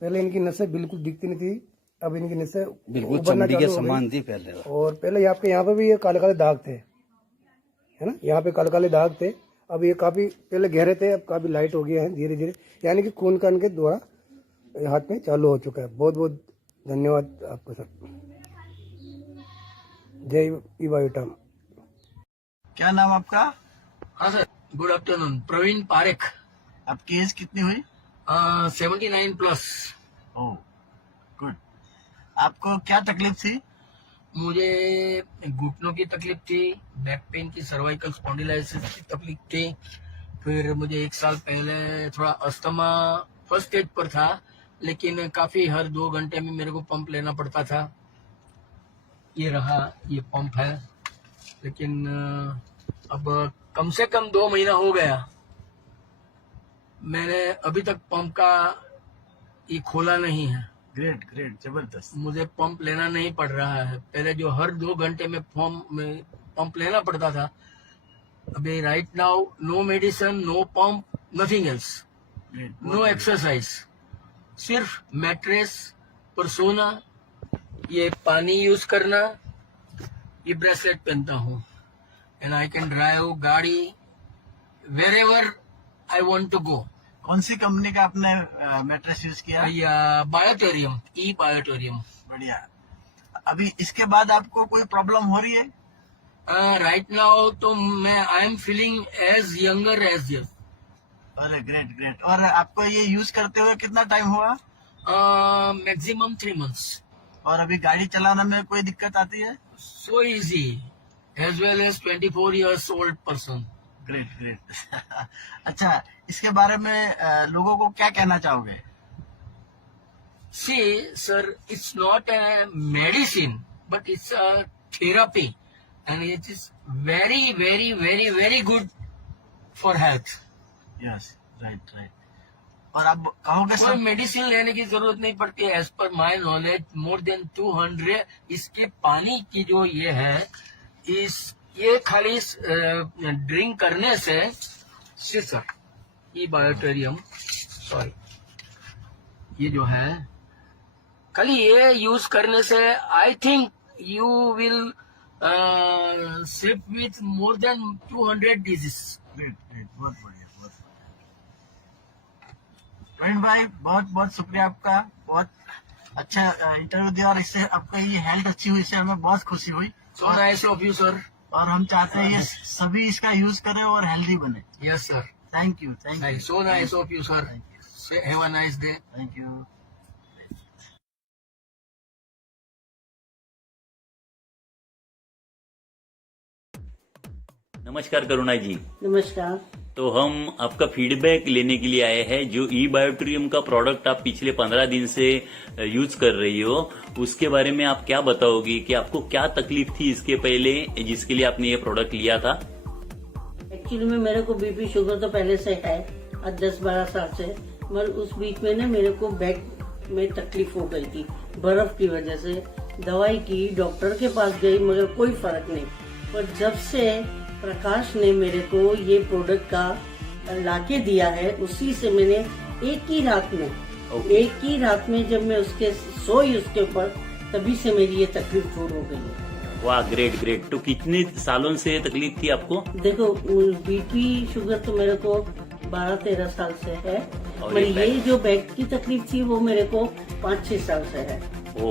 पहले इनकी नसें बिल्कुल दिखती नहीं थी, अब इनकी नसें बिल्कुल चमड़ी के समान थी पहले। और पहले आपके यहाँ पे भी ये काले काले दाग थे, है ना, यहाँ पे काले काले दाग थे। अब ये काफी पहले गहरे थे, अब काफी लाइट हो गए हैं धीरे धीरे, यानी कि खून का इनके द्वारा हाथ में चालू हो चुका है। बहुत बहुत धन्यवाद आपको सर। जय ई बायोटम। क्या नाम आपका? हाँ sir, good afternoon. Praveen Parekh. आपकी एज कितनी हुई? 79 प्लस। Oh good. आपको क्या तकलीफ थी? मुझे घुटनों की तकलीफ थी, बैक पेन की, सर्वाइकल स्पॉन्डिलाइसिस की तकलीफ थी। फिर मुझे 1 साल पहले थोड़ा अस्थमा फर्स्ट स्टेज पर था, लेकिन काफी हर 2 घंटे में मेरे को पंप लेना पड़ता था। ये रहा, ये पंप है, लेकिन अब कम से कम 2 महीना हो गया मैंने अभी तक पंप का ये खोला नहीं है। ग्रेट ग्रेट, जबरदस्त। मुझे पंप लेना नहीं पड़ रहा है। पहले जो हर 2 घंटे में पंप लेना पड़ता था, अभी right now no medicine, no pump, nothing else, no exercise, सिर्फ मैट्रेस पर सोना, ये पानी यूज करना, ये ब्रेसलेट पहनता हूँ, एंड आई कैन ड्राइव गाड़ी wherever I want to go. कौन सी कंपनी का आपने मैट्रेस यूज किया? बायोटोरियम, ई बायोटोरियम। बढ़िया। अभी इसके बाद आपको कोई प्रॉब्लम हो रही है? राइट नाउ तो मैं I am feeling as younger as yes. अरे ग्रेट ग्रेट। और आपको ये यूज करते हुए कितना टाइम हुआ? Maximum 3 months. और अभी गाड़ी चलाने में कोई दिक्कत आती है? So easy, as well as 24 years old person। Great great. अच्छा, इसके बारे में लोगों को क्या कहना चाहोगे? See, sir, it's not a medicine, but it's a therapy, and it is very, very, very, very good for health. Yes, right, right. और आप कहोगे कोई मेडिसिन लेने की जरूरत नहीं पड़ती है। As per my knowledge more than 200 इसके पानी की जो ये है, ये खाली ड्रिंक करने से सर ये बायोटेरियम, सॉरी, ये जो है खाली ये यूज करने से I think you will slip with more than 200 disease. Great great, बहुत बढ़िया, बहुत बढ़िया। प्रवीण भाई, बहुत बहुत शुक्रिया आपका, बहुत अच्छा इंटरव्यू दिया, और इससे आपका ये हेल्थ अच्छी हुई, इससे हमें बहुत खुशी हुई। So nice of you sir. और हम चाहते हैं ये सभी इसका यूज करें और हेल्दी बने। Yes sir, thank you, thank you. So nice of you sir, have a nice day. Thank you. नमस्कार करुणा जी। नमस्कार। तो हम आपका फीडबैक लेने के लिए आए हैं। जो ई बायोटेरियम का प्रोडक्ट आप पिछले 15 दिन से यूज कर रही हो, उसके बारे में आप क्या बताओगी कि आपको क्या तकलीफ थी इसके पहले जिसके लिए आपने ये प्रोडक्ट लिया था? एक्चुअली में मेरे को बीपी शुगर तो पहले से है, आज 10-12 साल से, मगर उस बीच में ना मेरे को बैक में तकलीफ हो गई थी बर्फ की वजह से। दवाई की, डॉक्टर के पास गई, मगर कोई फर्क नहीं। पर जब से प्रकाश ने मेरे को ये प्रोडक्ट का लाके दिया है, उसी से मैंने एक ही रात में जब मैं उसके सोई उसके ऊपर, तभी से मेरी ये तकलीफ दूर हो गई है। वाह, ग्रेट ग्रेट। तो कितने सालों से तकलीफ थी आपको? देखो, बीपी शुगर तो मेरे को 12-13 साल से है, और ये जो बैक की तकलीफ थी वो मेरे को 5-6 साल से है। ओ,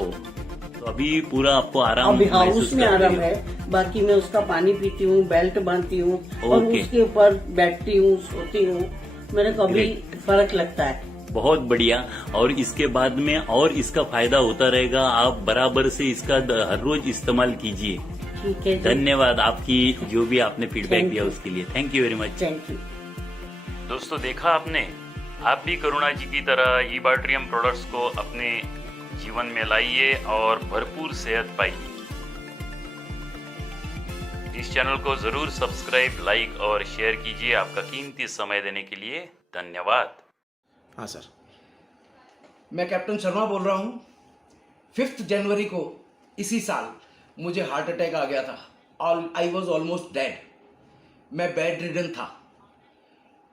तो अभी पूरा आपको आराम अभी हाँ, उसमें आराम है। बाकी मैं उसका पानी पीती हूँ, बेल्ट बांधती हूँ, और उसके ऊपर बैठती हूँ, सोती हूँ, मेरे को अभी फर्क लगता है। बहुत बढ़िया। और इसके बाद में और इसका फायदा होता रहेगा, आप बराबर से इसका हर रोज इस्तेमाल कीजिए। ठीक है, धन्यवाद आपकी जो भी आपने फीडबैक दिया उसके लिए। Thank you very much. Thank you. दोस्तों, देखा आपने, आप भी करुणा जी की तरह ई बायोटेरियम प्रोडक्ट्स को अपने जीवन में लाइए और भरपूर सेहत पाइए। इस चैनल को जरूर सब्सक्राइब, लाइक और शेयर कीजिए। आपका कीमती समय देने के लिए धन्यवाद। हाँ सर। मैं कैप्टन शर्मा बोल रहा हूँ। 5 जनवरी को इसी साल मुझे हार्ट अटैक आ गया था। I was almost dead. मैं बेड रिडन था।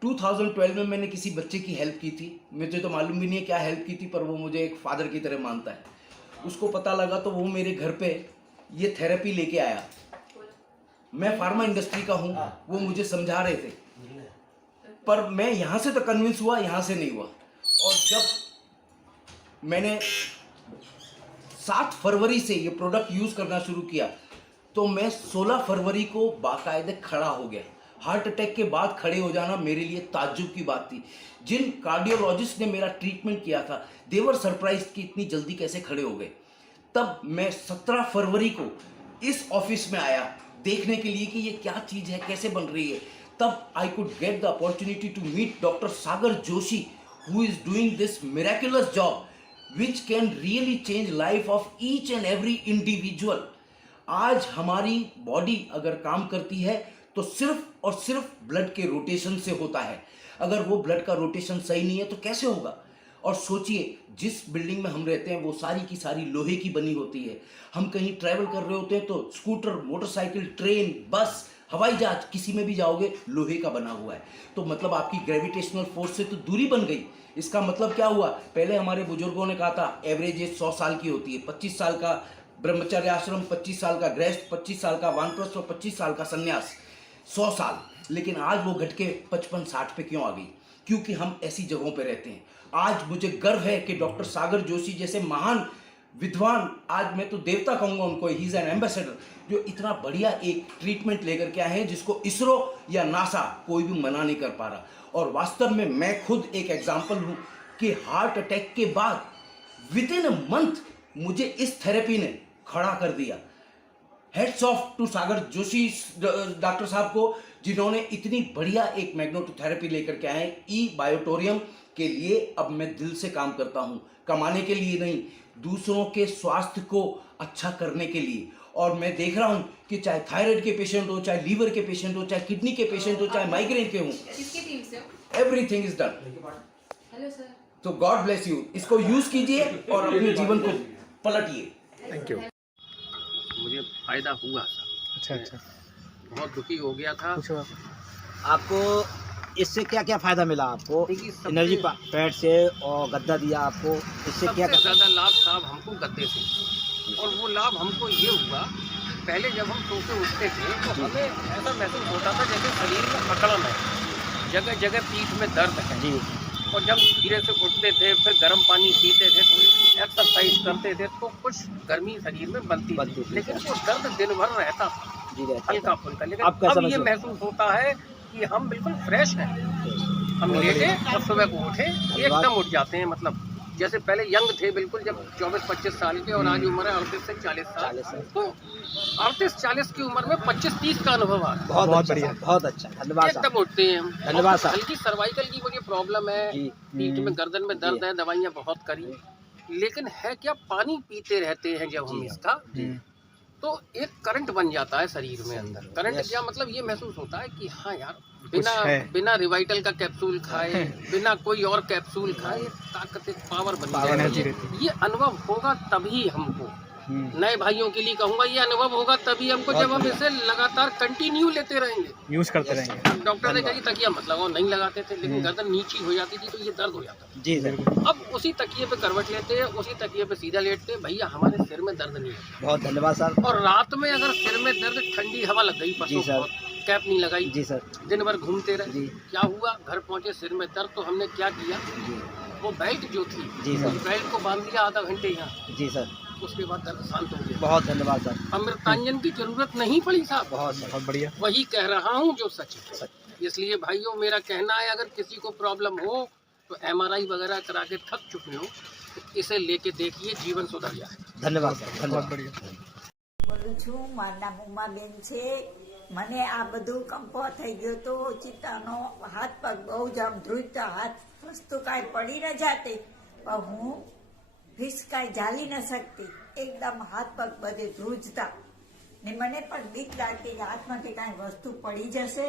2012 में मैंने किसी बच्चे की हेल्प की थी। मुझे तो मालूम भी नहीं है क्या हेल्प की थी, पर वो मुझे एक फादर की तरह मानता है। उसको पता लगा तो वो मेरे घर पे ये थेरेपी लेके आया। मैं फार्मा इंडस्ट्री का हूँ, वो मुझे समझा रहे थे, पर मैं यहाँ से तो कन्विंस हुआ, यहाँ से नहीं हुआ। और जब मैंने 7 फरवरी से ये प्रोडक्ट यूज़ करना शुरू किया, तो मैं 16 फरवरी को बाकायदे खड़ा हो गया। हार्ट अटैक के बाद खड़े हो जाना मेरे लिए ताज्जुब की बात थी। जिन कार्डियोलॉजिस्ट ने मेरा ट्रीटमेंट किया था, दे वर सरप्राइज्ड कि इतनी जल्दी कैसे खड़े हो गए। तब मैं 17 फरवरी को इस ऑफिस में आया देखने के लिए कि ये क्या चीज़ है, कैसे बन रही है। तब I could get the opportunity to meet doctor Sagar Joshi, who is doing this miraculous job which can really change life of each and every individual. आज हमारी बॉडी अगर काम करती है तो सिर्फ और सिर्फ ब्लड के रोटेशन से होता है। अगर वो ब्लड का रोटेशन सही नहीं है तो कैसे होगा। और सोचिए, जिस बिल्डिंग में हम रहते हैं वो सारी की सारी लोहे की बनी होती है। हम कहीं ट्रैवल कर रहे होते हैं तो स्कूटर, मोटरसाइकिल, ट्रेन, बस, हवाई जहाज, किसी में भी जाओगे लोहे का बना हुआ है। तो मतलब आपकी ग्रेविटेशनल फोर्स से तो दूरी बन गई। इसका मतलब क्या हुआ, पहले हमारे बुजुर्गों ने कहा था एवरेज एज 100 साल की होती है। 25 साल का ब्रह्मचर्य आश्रम, 25 साल का गृहस्थ, 25 साल का वानप्रस्थ और 25 साल का संन्यास, 100 साल। लेकिन आज वो घट के 55-60 पे क्यों आ गई? क्योंकि हम ऐसी जगहों पे रहते हैं। आज मुझे गर्व है कि डॉक्टर सागर जोशी जैसे महान विद्वान, आज मैं तो देवता कहूंगा उनको, ही इज एन एम्बेसडर, जो इतना बढ़िया एक ट्रीटमेंट लेकर के आए हैं जिसको इसरो या नासा कोई भी मना नहीं कर पा रहा। और वास्तव में मैं खुद एक एग्जाम्पल हूं कि हार्ट अटैक के बाद विद इन अ मंथ मुझे इस थेरेपी ने खड़ा कर दिया। Heads off to Sagar Joshi doctor साहब को, जिन्होंने इतनी बढ़िया एक मैग्नेटोथेरेपी लेकर के आए ई बायोटोरियम के लिए। अब मैं दिल से काम करता हूं, कमाने के लिए नहीं, दूसरों के स्वास्थ्य को अच्छा करने के लिए। और मैं देख रहा हूं कि चाहे थायराइड के पेशेंट हो, चाहे लीवर के पेशेंट हो, चाहे किडनी के पेशेंट हो, चाहे माइग्रेन के हो, everything is done. Hello sir. तो गॉड ब्लेस यू। इसको यूज कीजिए और अपने जीवन को पलटिए। Thank you. मुझे फायदा हुआ था। अच्छा। बहुत दुखी हो गया था। आपको इससे क्या क्या फायदा मिला? आपको एनर्जी पैड से और गद्दा दिया आपको, इससे क्या क्या ज़्यादा लाभ साहब हमको गद्दे से, और वो लाभ हमको ये हुआ, पहले जब हम सो के उठते थे तो हमें ऐसा महसूस होता था जैसे शरीर में अकड़न है, जगह जगह पीठ में दर्द है जी। और जब धीरे से उठते थे, फिर गर्म पानी पीते थे, थोड़ी सी एक्सरसाइज करते थे तो कुछ गर्मी शरीर में बनती थी, लेकिन वो दर्द दिन भर रहता था हल्का फुल्का। लेकिन अब ये महसूस होता है कि हम बिल्कुल फ्रेश हैं। हम लेटे और सुबह को उठे एकदम उठ जाते हैं। मतलब जैसे पहले यंग थे बिल्कुल, जब 24-25 साल के, और आज उम्र है 38 से 40 साल। तो 38-40 की उम्र में 25-30 का अनुभव आ रहा है। बहुत बढ़िया, बहुत अच्छा, धन्यवाद। एकदम उठते हैं हम। धन्यवाद साहब। हल्की सर्वाइकल की मुझे प्रॉब्लम है, पीठ में गर्दन में दर्द है, दवाइयाँ बहुत करी, लेकिन है क्या, पानी पीते रहते हैं जब हम इसका, तो एक करंट बन जाता है शरीर में अंदर। करंट क्या मतलब, ये महसूस होता है कि हाँ यार, बिना रिवाइटल का कैप्सूल खाए, बिना कोई और कैप्सूल खाए, ताकत, एक पावर बन जाती है। ये अनुभव होगा तभी हमको, नए भाइयों के लिए कहूँगा, ये अनुभव होगा तभी हमको जब हम इसे लगातार कंटिन्यू लेते रहेंगे, यूज करते रहेंगे। डॉक्टर ने कहा तकिया मत लगाओ, नहीं लगाते थे, लेकिन गर्दन नीची हो जाती थी तो ये दर्द हो जाता था जी सर। अब उसी तकिए पे करवट लेते हैं, उसी तकिए पे सीधा लेटते हैं, भैया हमारे सिर में दर्द नहीं है। बहुत धन्यवाद सर। और रात में अगर सिर में दर्द, ठंडी हवा लग गई, परसों कैप नहीं लगाई जी सर, दिन भर घूमते रहे, क्या हुआ, घर पहुंचे सिर में दर्द, तो हमने क्या किया, वो बेल्ट जो थी जी सर, बेल्ट को बांध दिया आधा घंटे यहाँ जी सर, उसके बाद दर्द शांत हो गया। बहुत धन्यवाद सर। अमृतांजन की जरूरत नहीं पड़ी साहब। बहुत बढ़िया। वही कह रहा हूँ जो सच है। इसलिए भाइयों, मेरा कहना है, अगर किसी को प्रॉब्लम हो तो MRI वगैरह करा के थक चुके हो तो इसे लेके देखिए, जीवन सुधर जाए। धन्यवाद सर। धन्यवाद। बढ़िया। બોલું છું, મારું નામ ઉમાબેન છે। મને આ બધું કંપો થઈ ગયો તો ચિત્તાનો હાથ પગ બહુ જ આમ ધ્રુજતા, હાથ વસ્તુ કાંઈ પડી ન જાતી, પણ હું ફીસ કાંઈ ઝાલી ન શકતી, એકદમ હાથ પગ બધે ધ્રુજતા ને મને પણ બીક લાગતી કે હાથમાંથી કાંઈ વસ્તુ પડી જશે,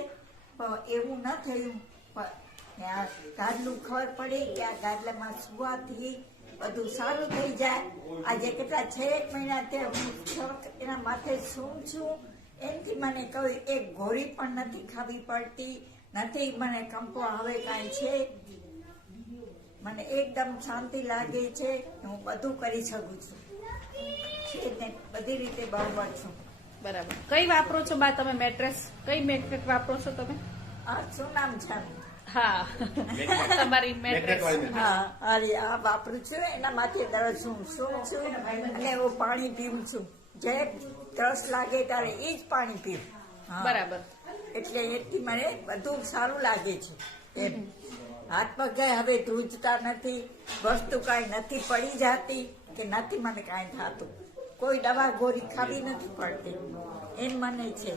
પણ એવું ન થયું। પણ આ ગાદલું ખબર પડી કે આ ગાદલામાં સુવાથી બધું સારું થઈ જાય। આજે કેટલા 6 મહિનાથી હું એના માથે સૂમ છું, એનાથી મને કહ્યું એક ગોળી પણ નથી ખાવી પડતી, નથી મને કંપો આવે કાંઈ છે, મને એકદમ શાંતિ લાગે છે, હું બધું કરી શકું છું, બધી રીતે બરાબર છું। બરાબર। કઈ વાપરો છો બા તમે મેટ્રેસ? કઈ મેટ્રેસ વાપરો છો તમે? શું નામ છે? હા, તમારી મેટ્રેસ? હા, અરે આ વાપરું છું, એના માથે દરરોજ શું છું અને હું પાણી પીવું છું, જે તરસ લાગે ત્યારે એ જ પાણી પીવું। બરાબર। એટલે એથી મને બધું સારું લાગે છે એમ। હાથ પગ હવે ધ્રુજતા નથી, વસ્તુ કાંઈ નથી પડી જાતી કે નથી મને કાંઈ થતું, કોઈ દવા ગોળી ખાવી નથી પડતી, એમ મને છે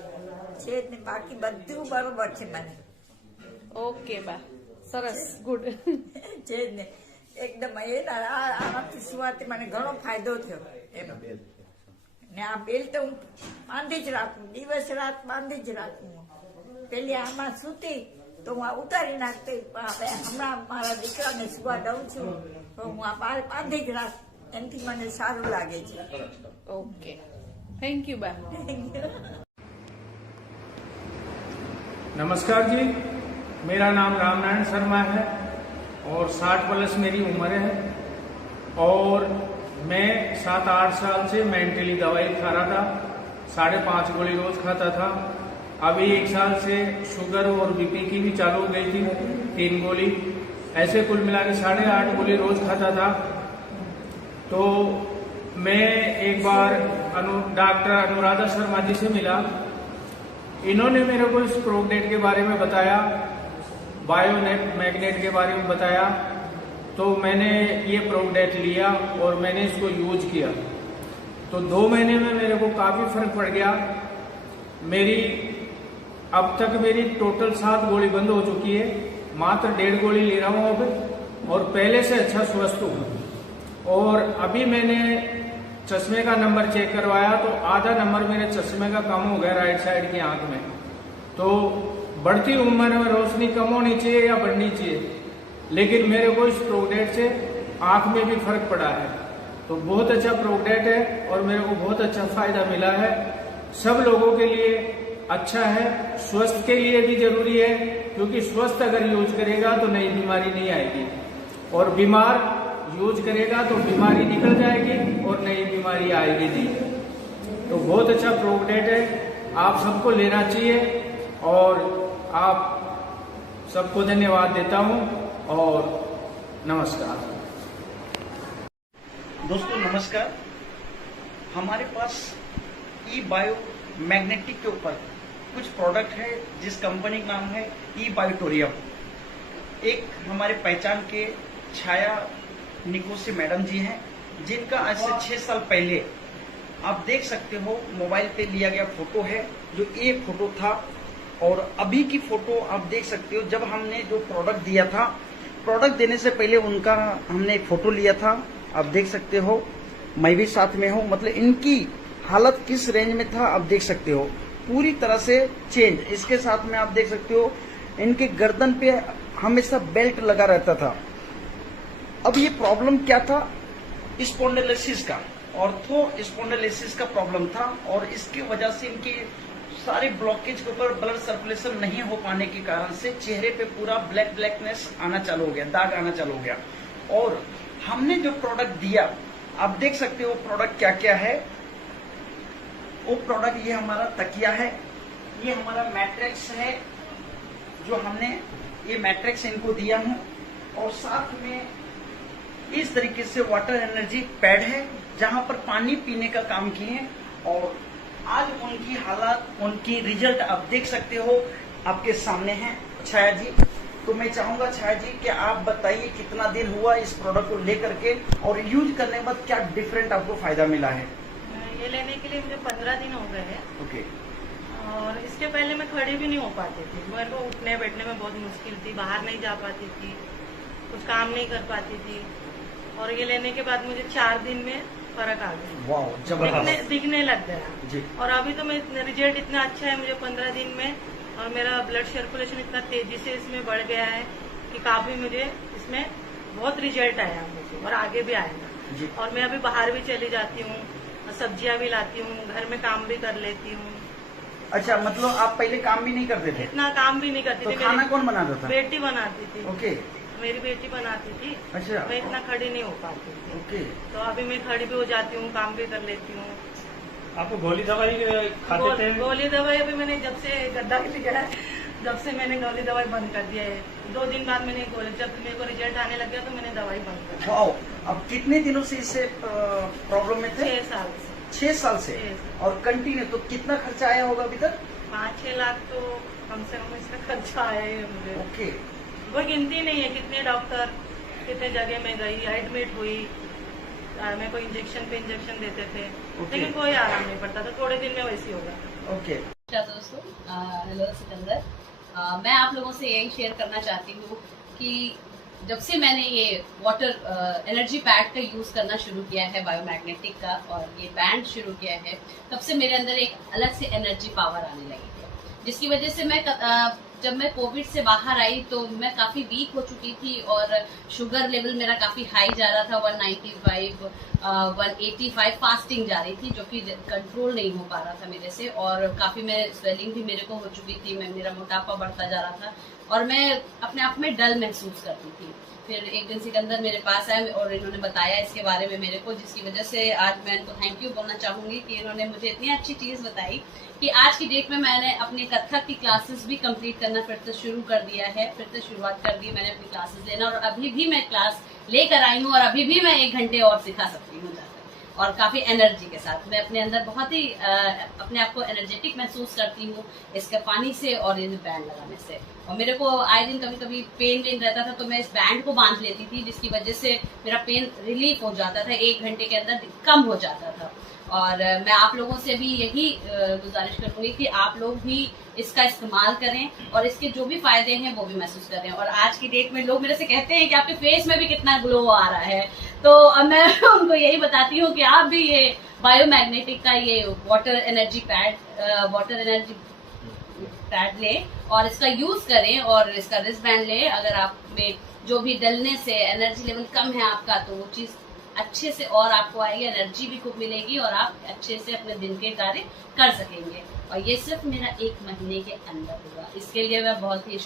ને, બાકી બધું બરોબર છે મને। ઓકે બા, સરસ, ગુડ છે ને, એકદમ આનાથી સુવાથી મને ઘણો ફાયદો થયો એમ। ને આ બેલ્ટ હું બાંધી જ રાખું, દિવસ રાત બાંધી જ રાખું। પેલી આમાં સૂતી તો હું આ ઉતારી નાખતી પણ હવે હમણાં મારા દીકરાને સુવા દઉં છું તો હું આ બાંધી જ રાખ એનાથી મને સારું લાગે છે. ओके, थैंक यू बहन. नमस्कार जी, मेरा नाम रामनारायण शर्मा है और 60 प्लस मेरी उम्र है और मैं 7-8 साल से मेंटली दवाई खा रहा था. 5.5 गोली रोज खाता था. अभी 1 साल से शुगर और बीपी की भी चालू हो गई थी, 3 गोली. ऐसे कुल मिला के 8.5 गोली रोज खाता था. तो मैं एक बार डॉक्टर अनुराधा शर्मा जी से मिला. इन्होंने मेरे को इस प्रोगनेट के बारे में बताया, बायोनेट मैग्नेट के बारे में बताया. तो मैंने ये प्रोगनेट लिया और मैंने इसको यूज किया. तो 2 महीने में मेरे को काफी फर्क पड़ गया. अब तक मेरी टोटल 7 गोली बंद हो चुकी है. मात्र 1.5 गोली ले रहा हूं अब और पहले से अच्छा स्वस्थ हूं. और अभी मैंने चश्मे का नंबर चेक करवाया तो आधा नंबर मेरे चश्मे का कम हो गया राइट साइड की आंख में. तो बढ़ती उम्र में रोशनी कम होनी चाहिए या बढ़नी चाहिए, लेकिन मेरे को इस प्रोगनेट से आंख में भी फर्क पड़ा है. तो बहुत अच्छा प्रोगनेट है और मेरे को बहुत अच्छा फायदा मिला है. सब लोगों के लिए अच्छा है, स्वस्थ के लिए भी जरूरी है, क्योंकि स्वस्थ अगर यूज करेगा तो नई बीमारी नहीं आएगी और बीमार यूज करेगा तो बीमारी निकल जाएगी और नई बीमारी आएगी नहीं. तो बहुत अच्छा प्रोगनेट है, आप सबको लेना चाहिए और आप सबको धन्यवाद देता हूं और नमस्कार. दोस्तों नमस्कार, हमारे पास ई बायो मैग्नेटिक के ऊपर कुछ प्रोडक्ट है जिस कंपनी का नाम है ई बायोटोरियम. एक हमारे पहचान के छाया निकोसी मैडम जी हैं, जिनका आज से 6 साल पहले आप देख सकते हो मोबाइल पे लिया गया फोटो है, जो एक फोटो था और अभी की फोटो आप देख सकते हो. जब हमने जो प्रोडक्ट दिया था, प्रोडक्ट देने से पहले उनका हमने एक फोटो लिया था, आप देख सकते हो. मैं भी साथ में हूँ, मतलब इनकी हालत किस रेंज में था आप देख सकते हो, पूरी तरह से चेंज. इसके साथ में आप देख सकते हो इनके गर्दन पे हमेशा बेल्ट लगा रहता था. अब ये प्रॉब्लम क्या था, स्पॉन्डिलोसिस का, ऑर्थो स्पॉन्डिलोसिस का प्रॉब्लम था और इसकी वजह से इनकी सारे ब्लॉकेज के ऊपर ब्लड सर्कुलेशन नहीं हो पाने के कारण से चेहरे पे पूरा ब्लैकनेस आना चालू हो गया, दाग आना चालू हो गया. और हमने जो प्रोडक्ट दिया आप देख सकते हो प्रोडक्ट क्या क्या है. वो प्रोडक्ट ये हमारा तकिया है, ये हमारा मैट्रिक्स है जो हमने ये मैट्रिक्स इनको दिया हूं और साथ में इस तरीके से वाटर एनर्जी पैड है जहां पर पानी पीने का काम किए. और आज उनकी हालत, उनकी रिजल्ट आप देख सकते हो, आपके सामने है. छाया जी, तो मैं चाहूंगा छाया जी कि आप बताइए कितना दिन हुआ इस प्रोडक्ट को लेकर के और यूज करने के बाद क्या डिफरेंट आपको फायदा मिला है. ये लेने के लिए मुझे 15 दिन हो गए हैं. ओके. और इसके पहले मैं खड़ी भी नहीं हो पाती थी, मेरे को उठने बैठने में बहुत मुश्किल थी, बाहर नहीं जा पाती थी, कुछ काम नहीं कर पाती थी. और ये लेने के बाद मुझे 4 दिन में फर्क आ गया. वाह, जबरदस्त. दिखने लग गया जी. और अभी तो मैं रिजल्ट इतना अच्छा है मुझे 15 दिन में, और मेरा ब्लड सर्कुलेशन इतना तेजी से इसमें बढ़ गया है कि काफी मुझे इसमें बहुत रिजल्ट आया मुझे और आगे भी आएगा. और मैं अभी बाहर भी चली जाती हूँ, सब्जियां भी लाती हूँ, घर में काम भी कर लेती हूँ. अच्छा, मतलब आप पहले काम भी नहीं करते थे? इतना काम भी नहीं करती तो थी. खाना कौन बनाता था? बेटी बनाती थी. ओके. मेरी बेटी बनाती थी. अच्छा. मैं इतना खड़ी नहीं हो पाती थी. ओके. तो अभी मैं खड़ी भी हो जाती हूँ, काम भी कर लेती हूँ. आपको गोली दवाई खाते थे? गोली दवाई अभी मैंने जब से गड्ढा लिया है, जब से मैंने गोली दवाई बंद कर दिया है. 2 दिन बाद मैंने गोली, जब मेरे को रिजल्ट आने लग गया तो मैंने दवाई बंद कर दी. वाओ. अब कितने दिनों से इससे प्रॉब्लम में थे? 6 साल से. 6 साल से. और कंटिन्यू. तो कितना खर्चा आया होगा अभी तक? 5-6 लाख तो कम से कम इसका खर्चा आया है मुझे. ओके. वो गिनती नहीं है कितने डॉक्टर कितने जगह में गई, एडमिट हुई, मेरे को इंजेक्शन पे इंजेक्शन देते थे. लेकिन कोई आराम नहीं पड़ता था. थोड़े दिन में वैसे होगा. ओके. दोस्तों, हेलो सिकंदर. मैं आप लोगों से यही शेयर करना चाहती हूँ कि जब से मैंने ये वाटर एनर्जी पैड का यूज करना शुरू किया है, बायोमैग्नेटिक का, और ये बैंड शुरू किया है, तब से मेरे अंदर एक अलग से एनर्जी पावर आने लगी है, जिसकी वजह से मैं जब मैं कोविड से बाहर आई तो मैं काफ़ी वीक हो चुकी थी और शुगर लेवल मेरा काफ़ी हाई जा रहा था, 195, 185 फास्टिंग जा रही थी, जो कि कंट्रोल नहीं हो पा रहा था मेरे से। और काफ़ी मैं स्वेलिंग भी मेरे को हो चुकी थी, मेरा मोटापा बढ़ता जा रहा था और मैं अपने आप में डल महसूस करती थी। फिर एक दिन सिकंदर मेरे पास आए और इन्होंने बताया इसके बारे में मेरे को, जिसकी वजह से आज मैं इनको थैंक यू बोलना चाहूँगी कि इन्होंने मुझे इतनी अच्छी चीज़ बताई कि आज की डेट में मैंने अपने कथक की क्लासेस भी कंप्लीट करना फिर से शुरू कर दिया है, फिर से शुरुआत कर दी मैंने अपनी क्लासेस लेना, और अभी भी मैं क्लास लेकर आई हूँ और अभी भी मैं 1 घंटे और सिखा सकती हूँ और काफ़ी एनर्जी के साथ। मैं अपने अंदर बहुत ही अपने आप को एनर्जेटिक महसूस करती हूँ इसके पानी से और ये बैंड लगाने से। और मेरे को आए दिन कभी कभी पेन रहता था तो मैं इस बैंड को बांध लेती थी, जिसकी वजह से मेरा पेन रिलीफ हो जाता था, 1 घंटे के अंदर कम हो जाता था। और मैं आप लोगों से भी यही गुजारिश करूंगी कि आप लोग भी इसका इस्तेमाल करें और इसके जो भी फायदे हैं वो भी महसूस करें। और आज की डेट में लोग मेरे से कहते हैं कि आपके फेस में भी कितना ग्लो आ रहा है, तो अब मैं उनको यही बताती हूँ कि आप भी ये बायोमैग्नेटिक का ये वाटर एनर्जी पैड लें और इसका यूज करें और इसका रिस्ट बैंड लें। अगर आप में जो भी डलनेस है, एनर्जी लेवल कम है आपका, तो वो चीज अच्छे से और आपको आएगी, एनर्जी भी खूब मिलेगी और आप अच्छे से अपने दिन के कार्य कर सकेंगे। और ये सिर्फ मेरा 1 महीने के अंदर होगा, इसके लिए मैं बहुत ही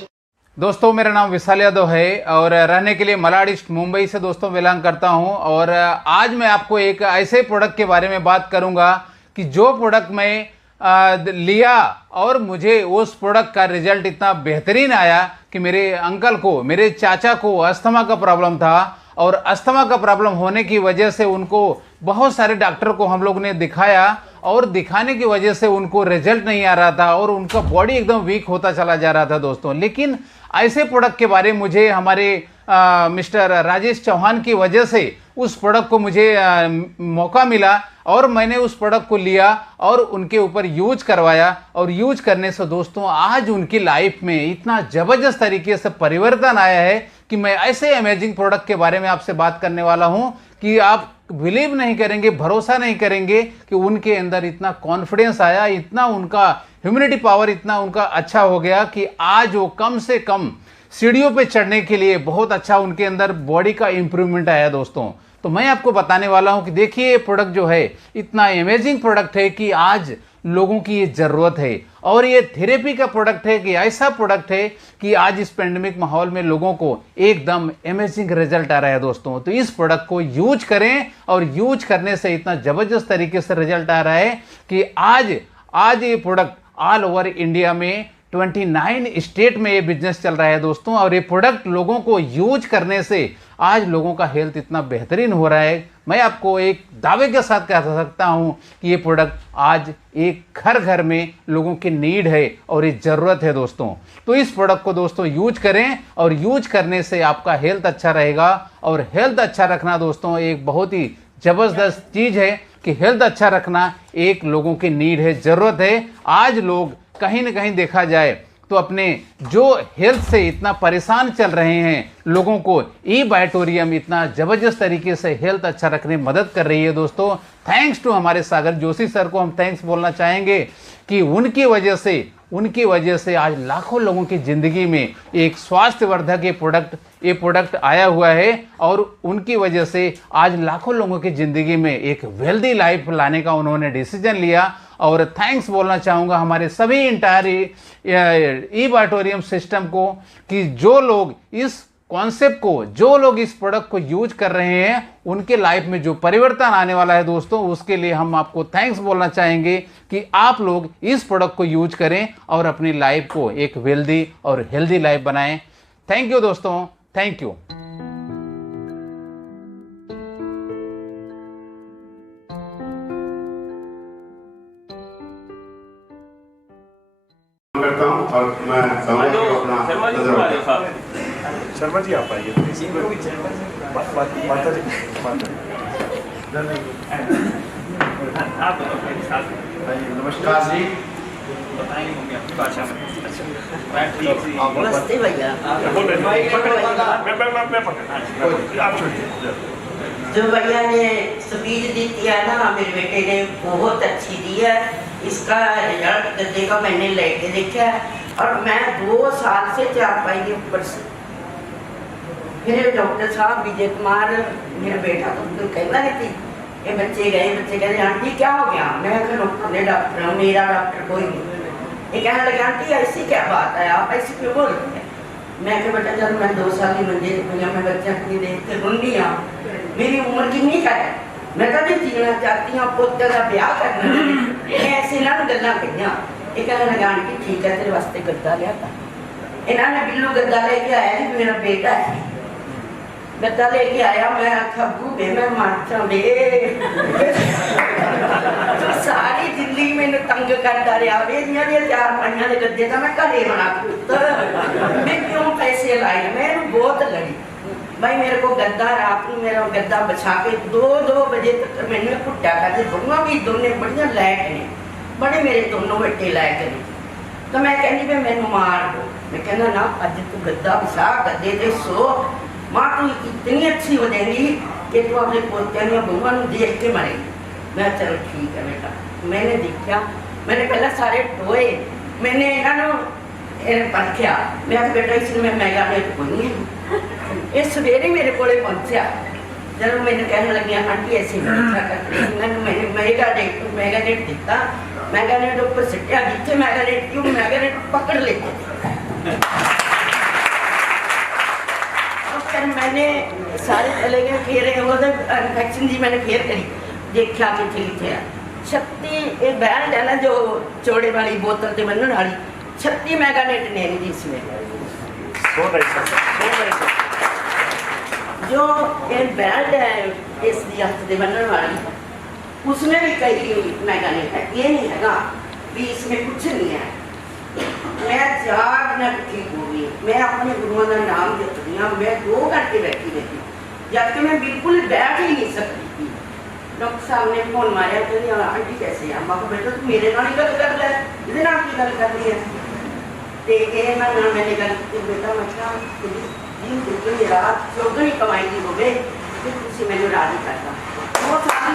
दोस्तों, मेरा नाम विशाल यादव है और रहने के लिए मलाड ईस्ट मुंबई से दोस्तों बिलोंग करता हूं। और आज मैं आपको एक ऐसे प्रोडक्ट के बारे में बात करूंगा कि जो प्रोडक्ट मैं लिया और मुझे उस प्रोडक्ट का रिजल्ट इतना बेहतरीन आया कि मेरे अंकल को, मेरे चाचा को अस्थमा का प्रॉब्लम था और अस्थमा का प्रॉब्लम होने की वजह से उनको बहुत सारे डॉक्टर को हम लोग ने दिखाया और दिखाने की वजह से उनको रिजल्ट नहीं आ रहा था और उनका बॉडी एकदम वीक होता चला जा रहा था दोस्तों। लेकिन ऐसे प्रोडक्ट के बारे में मुझे हमारे मिस्टर राजेश चौहान की वजह से उस प्रोडक्ट को मुझे मौका मिला और मैंने उस प्रोडक्ट को लिया और उनके ऊपर यूज करवाया और यूज करने से दोस्तों आज उनकी लाइफ में इतना ज़बरदस्त तरीके से परिवर्तन आया है कि मैं ऐसे अमेजिंग प्रोडक्ट के बारे में आपसे बात करने वाला हूं कि आप बिलीव नहीं करेंगे, भरोसा नहीं करेंगे कि उनके अंदर इतना कॉन्फिडेंस आया, इतना उनका ह्यूमिनिटी पावर इतना उनका अच्छा हो गया कि आज वो कम से कम सीढ़ियों पे चढ़ने के लिए बहुत अच्छा उनके अंदर बॉडी का इंप्रूवमेंट आया दोस्तों। तो मैं आपको बताने वाला हूं कि देखिए ये प्रोडक्ट जो है इतना अमेजिंग प्रोडक्ट है कि आज लोगों की ये जरूरत है और ये थेरेपी का प्रोडक्ट है कि ऐसा प्रोडक्ट है कि आज इस पेंडेमिक माहौल में लोगों को एकदम अमेजिंग रिजल्ट आ रहा है दोस्तों। तो इस प्रोडक्ट को यूज करें और यूज करने से इतना जबरदस्त तरीके से रिजल्ट आ रहा है कि आज ये प्रोडक्ट ऑल ओवर इंडिया में 29 स्टेट में ये बिजनेस चल रहा है दोस्तों। और ये प्रोडक्ट लोगों को यूज करने से आज लोगों का हेल्थ इतना बेहतरीन हो रहा है, मैं आपको एक दावे के साथ कह सकता हूं कि ये प्रोडक्ट आज एक घर घर में लोगों की नीड है और ये ज़रूरत है दोस्तों। तो इस प्रोडक्ट को दोस्तों यूज करें और यूज करने से आपका हेल्थ अच्छा रहेगा। और हेल्थ अच्छा रखना दोस्तों एक बहुत ही ज़बरदस्त चीज़ है कि हेल्थ अच्छा रखना एक लोगों की नीड है, ज़रूरत है। आज लोग कहीं ना कहीं देखा जाए तो अपने जो हेल्थ से इतना परेशान चल रहे हैं लोगों को ई बायोटोरियम इतना ज़बरदस्त तरीके से हेल्थ अच्छा रखने में मदद कर रही है दोस्तों। थैंक्स टू हमारे सागर जोशी सर को हम थैंक्स बोलना चाहेंगे कि उनकी वजह से आज लाखों लोगों की ज़िंदगी में एक स्वास्थ्यवर्धक ये प्रोडक्ट आया हुआ है और उनकी वजह से आज लाखों लोगों की ज़िंदगी में एक वेल्दी लाइफ लाने का उन्होंने डिसीजन लिया। और थैंक्स बोलना चाहूँगा हमारे सभी इंटायर ई बायोटोरियम सिस्टम को कि जो लोग इस कॉन्सेप्ट को, जो लोग इस प्रोडक्ट को यूज कर रहे हैं उनके लाइफ में जो परिवर्तन आने वाला है दोस्तों, उसके लिए हम आपको थैंक्स बोलना चाहेंगे कि आप लोग इस प्रोडक्ट को यूज करें और अपनी लाइफ को एक वेल्दी और हेल्दी लाइफ बनाएं। थैंक यू दोस्तों, थैंक यू। करता हूं और मैं शर्मा जी आप आइए नमस्कार जी, बताएंगे मम्मी अपनी भाषा में। नमस्ते भैया। आप छोड़िए। जो भैया ने स्पीच दी है ना, मेरे बेटे ने बहुत अच्छी दी है। इसका रिजल्ट देखा, मैंने लेके देखा और मैं 2 साल से चारपाई के ऊपर से। फिर डॉक्टर साहब विजय कुमार मेरा बेटा तो कहना नहीं थी ये बच्चे गए आंटी क्या हो गया? मैं अपने डॉक्टर हूँ, मेरा डॉक्टर कोई नहीं। ये कहने लगे आंटी ऐसी क्या बात है, आप ऐसी क्यों बोल रहे हैं? मैं कहा बेटा जब मैं 2 साल की मंजे मैं बच्चा अपनी देख के रुंडी हाँ, मेरी उम्र कितनी का है, मैं कभी जीना चाहती हूँ, पोते का ब्याह करना। ऐसे ना गल्ला कही। ये कहने लगा आंटी ठीक है तेरे वास्ते गद्दा लिया था। इन्होंने बिल्लू गद्दा लेके आया जी, मेरा बेटा है गद्दा लेके आया। मैं आखा बूबे मैं मारता बे सारी जिंदगी मैंने तंग करता रहा वे 4-5 के गद्दे का मैं घरे बना मैं क्यों पैसे लाए? मैं बहुत लड़ी भाई मेरे को गद्दा रात को मेरा गद्दा बिछा के 2 बजे तक मैंने कुट्टा कर बड़ुआ भी दोनों बढ़िया लायक ने बड़े मेरे दोनों बेटे लायक ने। तो मैं कहनी भी मैनू मार दो। मैं कहना ना अज तू गद्दा बिछा गद्दे ते सो माँ तू इतनी अच्छी हो जाएगी कि तू अपने पोतिया बहुआ देख के मरेगी। मैं चलो ठीक है बेटा। मैंने देखा मैंने पहले सारे टोए मैंने इन्होंने परखिया। मैं बेटा इसमें मैगा ने कोई ये सवेरे मेरे को पहुंचा जब मैंने कहने लगी आंटी ऐसे अच्छा करते मैंने मैगानेट दिता। मैगानेट ऊपर सिटिया जिथे मैगानेट क्यों मैगानेट पकड़ लेते। फिर मैंने सारे चले गए फिर इन्फेक्शन जी मैंने फिर करी देखा कि लिखे 36 एक बैंड है ना जो चौड़े वाली बोतल से बनने वाली 36 मैगानेट ने जी इसमें जो एक बैंड है इस हथ से बनने वाली उसमें भी कई मैगानेट है। ये नहीं है भी इसमें कुछ नहीं है। मैं 4 मिनट ठीक हो गई। मैं अपने गुरुओं का नाम जप रही हूँ। मैं 2 घंटे बैठी रहती जबकि मैं बिल्कुल बैठ ही नहीं सकती थी। डॉक्टर साहब ने फोन मारा कहती आंटी कैसे है? मैं बेटा तू मेरे नाल ही गल कर लै इहदे नाल की गल करनी है। तो ये मैंने गल की बेटा मैं जी दुगनी रात चौगनी कमाई की होवे तो तुसीं मैनूं राजी करता वो सारी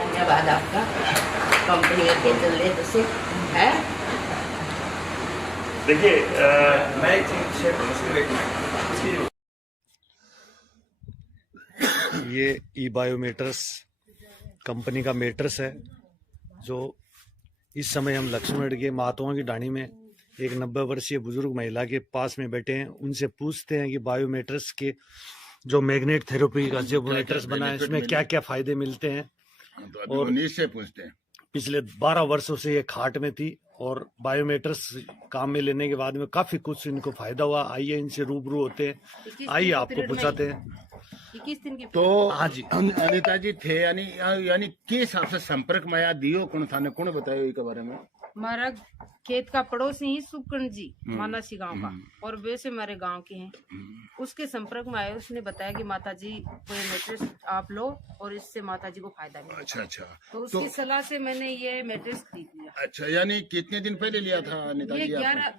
धन्यवाद आपका। कंपनी के चले तो है। देखिए मैं एक चीज शेयर करूँ ये ई बायोमेट्रस कंपनी का मेट्रस है जो इस समय हम लक्ष्मण के महात्माओं की ढाणी में एक 90 वर्षीय बुजुर्ग महिला के पास में बैठे हैं। उनसे पूछते हैं कि बायोमेट्रस के जो मैग्नेट थेरेपी का जो मेट्रस बना है इसमें क्या क्या फायदे मिलते हैं। और उन्हीं से पूछते हैं। पिछले 12 वर्षों से ये खाट में थी और बायोमेट्रस काम में लेने के बाद में काफी कुछ इनको फायदा हुआ। आइए इनसे रूबरू होते हैं, आइए आपको पूछाते हैं। 21 दिन के तो हाँ जी अनिता जी थे यानी किस हिसाब से संपर्क में आया दियो कौन था ने कौन बताया इसके बारे में? हमारा खेत का पड़ोसी ही सुकर्ण जी मानासी गांव का और वैसे हमारे गांव के हैं। उसके संपर्क में आए, उसने बताया कि माता जी कोई मैट्रेस आप लो और इससे माता जी को फायदा मिलेगा। अच्छा अच्छा तो उसकी सलाह से मैंने ये मैट्रेस खरीद लिया। अच्छा यानी कितने दिन पहले लिया था अनिता जी? ये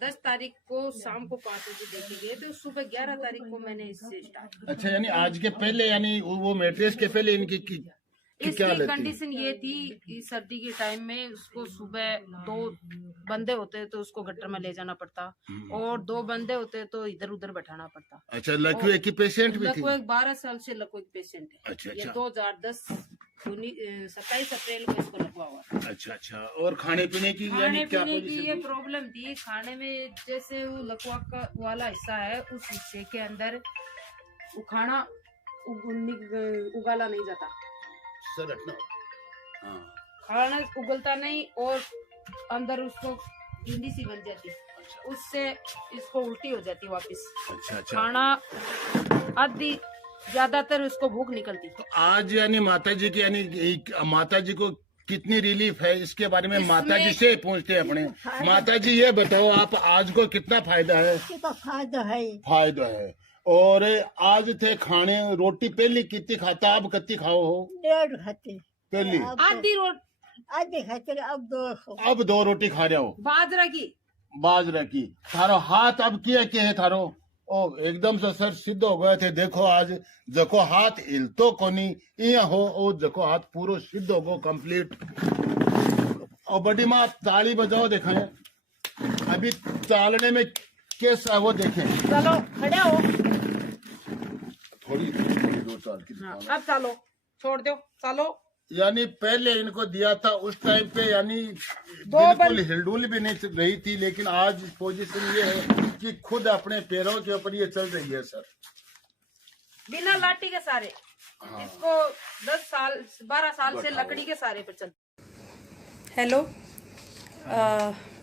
10 तारीख को शाम को 5 बजे देखे गए तो सुबह 11 तारीख को मैंने इससे स्टार्ट किया। अच्छा यानी आज के पहले यानी वो मैट्रेस के पहले इनकी इसकी कंडीशन ये थी कि सर्दी के टाइम में उसको सुबह 2 बंदे होते तो उसको गटर में ले जाना पड़ता और 2 बंदे होते तो इधर उधर बैठाना पड़ता। अच्छा लकवे की पेशेंट भी थी? लकवे 12 साल से लकवे की पेशेंट है। अच्छा ये अच्छा 2010 27 अप्रैल को इसको लगवा हुआ। अच्छा अच्छा और खाने पीने की यानी क्या ये प्रॉब्लम थी खाने में, जैसे वो लकवा का वाला हिस्सा है उस हिस्से के अंदर खाना उगाला नहीं जाता, खाना उगलता नहीं और अंदर उसको भिंडी सी बन जाती, उससे इसको उल्टी हो जाती वापस। अच्छा अच्छा खाना आधी ज्यादातर उसको भूख निकलती। तो आज यानी माता जी की यानी माता जी को कितनी रिलीफ है इसके बारे में माता जी से पूछते हैं अपने। माता जी ये बताओ आप आज को कितना फायदा है? फायदा है। और आज थे खाने रोटी पहले कितनी खाता अब कितनी खाओ हो? 1.5 खाते पहली आधी खाते अब 2 रोटी खा रहे हो बाजरा की थारो हाथ अब किया है थारो ओ एकदम से सर सिद्ध हो गए थे। देखो आज जको हाथ हिलतो कोनी इया हो, ओ जको हाथ पूरो सिद्ध हो गो कंप्लीट। और बड़ी माँ ताली बजाओ, देखें अभी चालने में कैसा वो देखें। चलो खड़े हो, थोड़ी 2 साल की। हाँ, अब चलो, छोड़ दो, चलो। यानी पहले इनको दिया था उस टाइम पे, यानी बिल्कुल हिलडुल भी नहीं रही थी, लेकिन आज पोजीशन ये है कि खुद अपने पैरों के ऊपर ये चल रही है सर, बिना लाठी के सारे। इसको 10 साल 12 साल से लकड़ी के सारे पर चल। हेलो,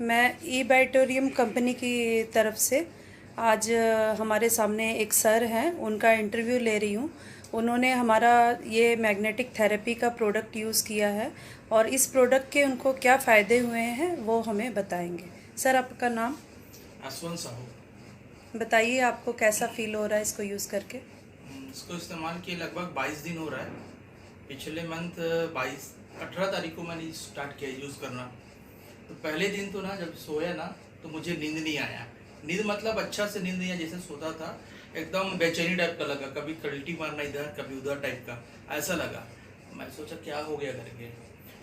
मैं ई बायोटोरियम कंपनी की तरफ से आज हमारे सामने एक सर हैं, उनका इंटरव्यू ले रही हूँ। उन्होंने हमारा ये मैग्नेटिक थेरेपी का प्रोडक्ट यूज़ किया है और इस प्रोडक्ट के उनको क्या फ़ायदे हुए हैं वो हमें बताएंगे। सर, आपका नाम? आसवंत साहू। बताइए, आपको कैसा फील हो रहा है इसको यूज़ करके? इसको इस्तेमाल किए लगभग 22 दिन हो रहा है। पिछले मंथ 18 तारीख को मैंने स्टार्ट किया यूज़ करना। तो पहले दिन तो ना जब सोया ना तो मुझे नींद नहीं आया। नींद मतलब अच्छा से नींद नहीं आया, जैसे सोता था एकदम बेचैनी टाइप का लगा, कभी कल्टी मारना इधर कभी उधर टाइप का ऐसा लगा। मैं सोचा क्या हो गया करके,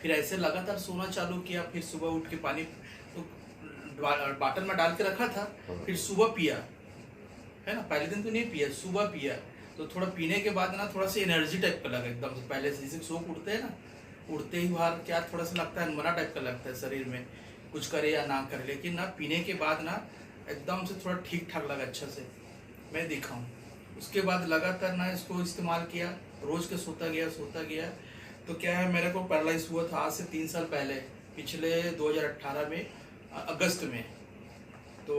फिर ऐसे लगातार सोना चालू किया। फिर सुबह उठ के पानी तो बॉटल में डाल के रखा था, फिर सुबह पिया है ना। पहले दिन तो नहीं पिया, सुबह पिया तो थोड़ा पीने के बाद ना थोड़ा सा एनर्जी टाइप का लगा एकदम से। पहले से जैसे सो उठते हैं ना, उठते ही बाहर क्या थोड़ा सा लगता है, अनमना टाइप का लगता है शरीर में, कुछ करे या ना करे। लेकिन ना पीने के बाद ना एकदम से थोड़ा ठीक ठाक लगा, अच्छा से मैं दिखाऊं। उसके बाद लगातार ना इसको इस्तेमाल किया, रोज के सोता गया। तो क्या है, मेरे को पैरालाइज हुआ था आज से 3 साल पहले, पिछले 2018 में अगस्त में। तो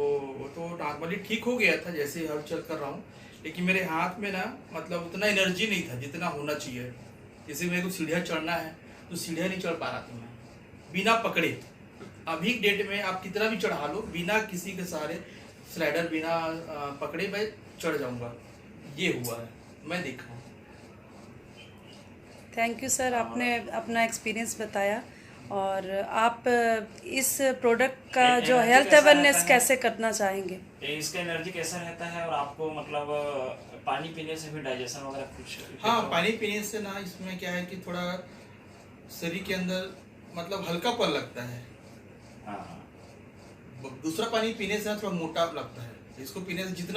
नॉर्मली ठीक हो गया था जैसे हल चल कर रहा हूँ। लेकिन मेरे हाथ में ना मतलब उतना एनर्जी नहीं था जितना होना चाहिए। जैसे मेरे को सीढ़ियाँ चढ़ना है तो सीढ़ियाँ नहीं चढ़ पा रहा था मैं, बिना पकड़े। अभी डेट में आप कितना भी चढ़ा लो, बिना किसी के सहारे स्लाइडर बिना पकड़े मैं चढ़ जाऊंगा। ये हुआ है, मैं देखा हूँ। थैंक यू सर, आपने अपना एक्सपीरियंस बताया। और आप इस प्रोडक्ट का जो हेल्थ अवेयरनेस कैसे करना चाहेंगे? इसका एनर्जी कैसा रहता है और आपको मतलब पानी पीने से भी डाइजेशन वगैरह कुछ? हाँ, पानी पीने से ना इसमें क्या है कि थोड़ा शरीर के अंदर मतलब हल्कापन लगता है। दूसरा पानी पीने से ना थोड़ा मोटा लगता है। इसको पीने से जितना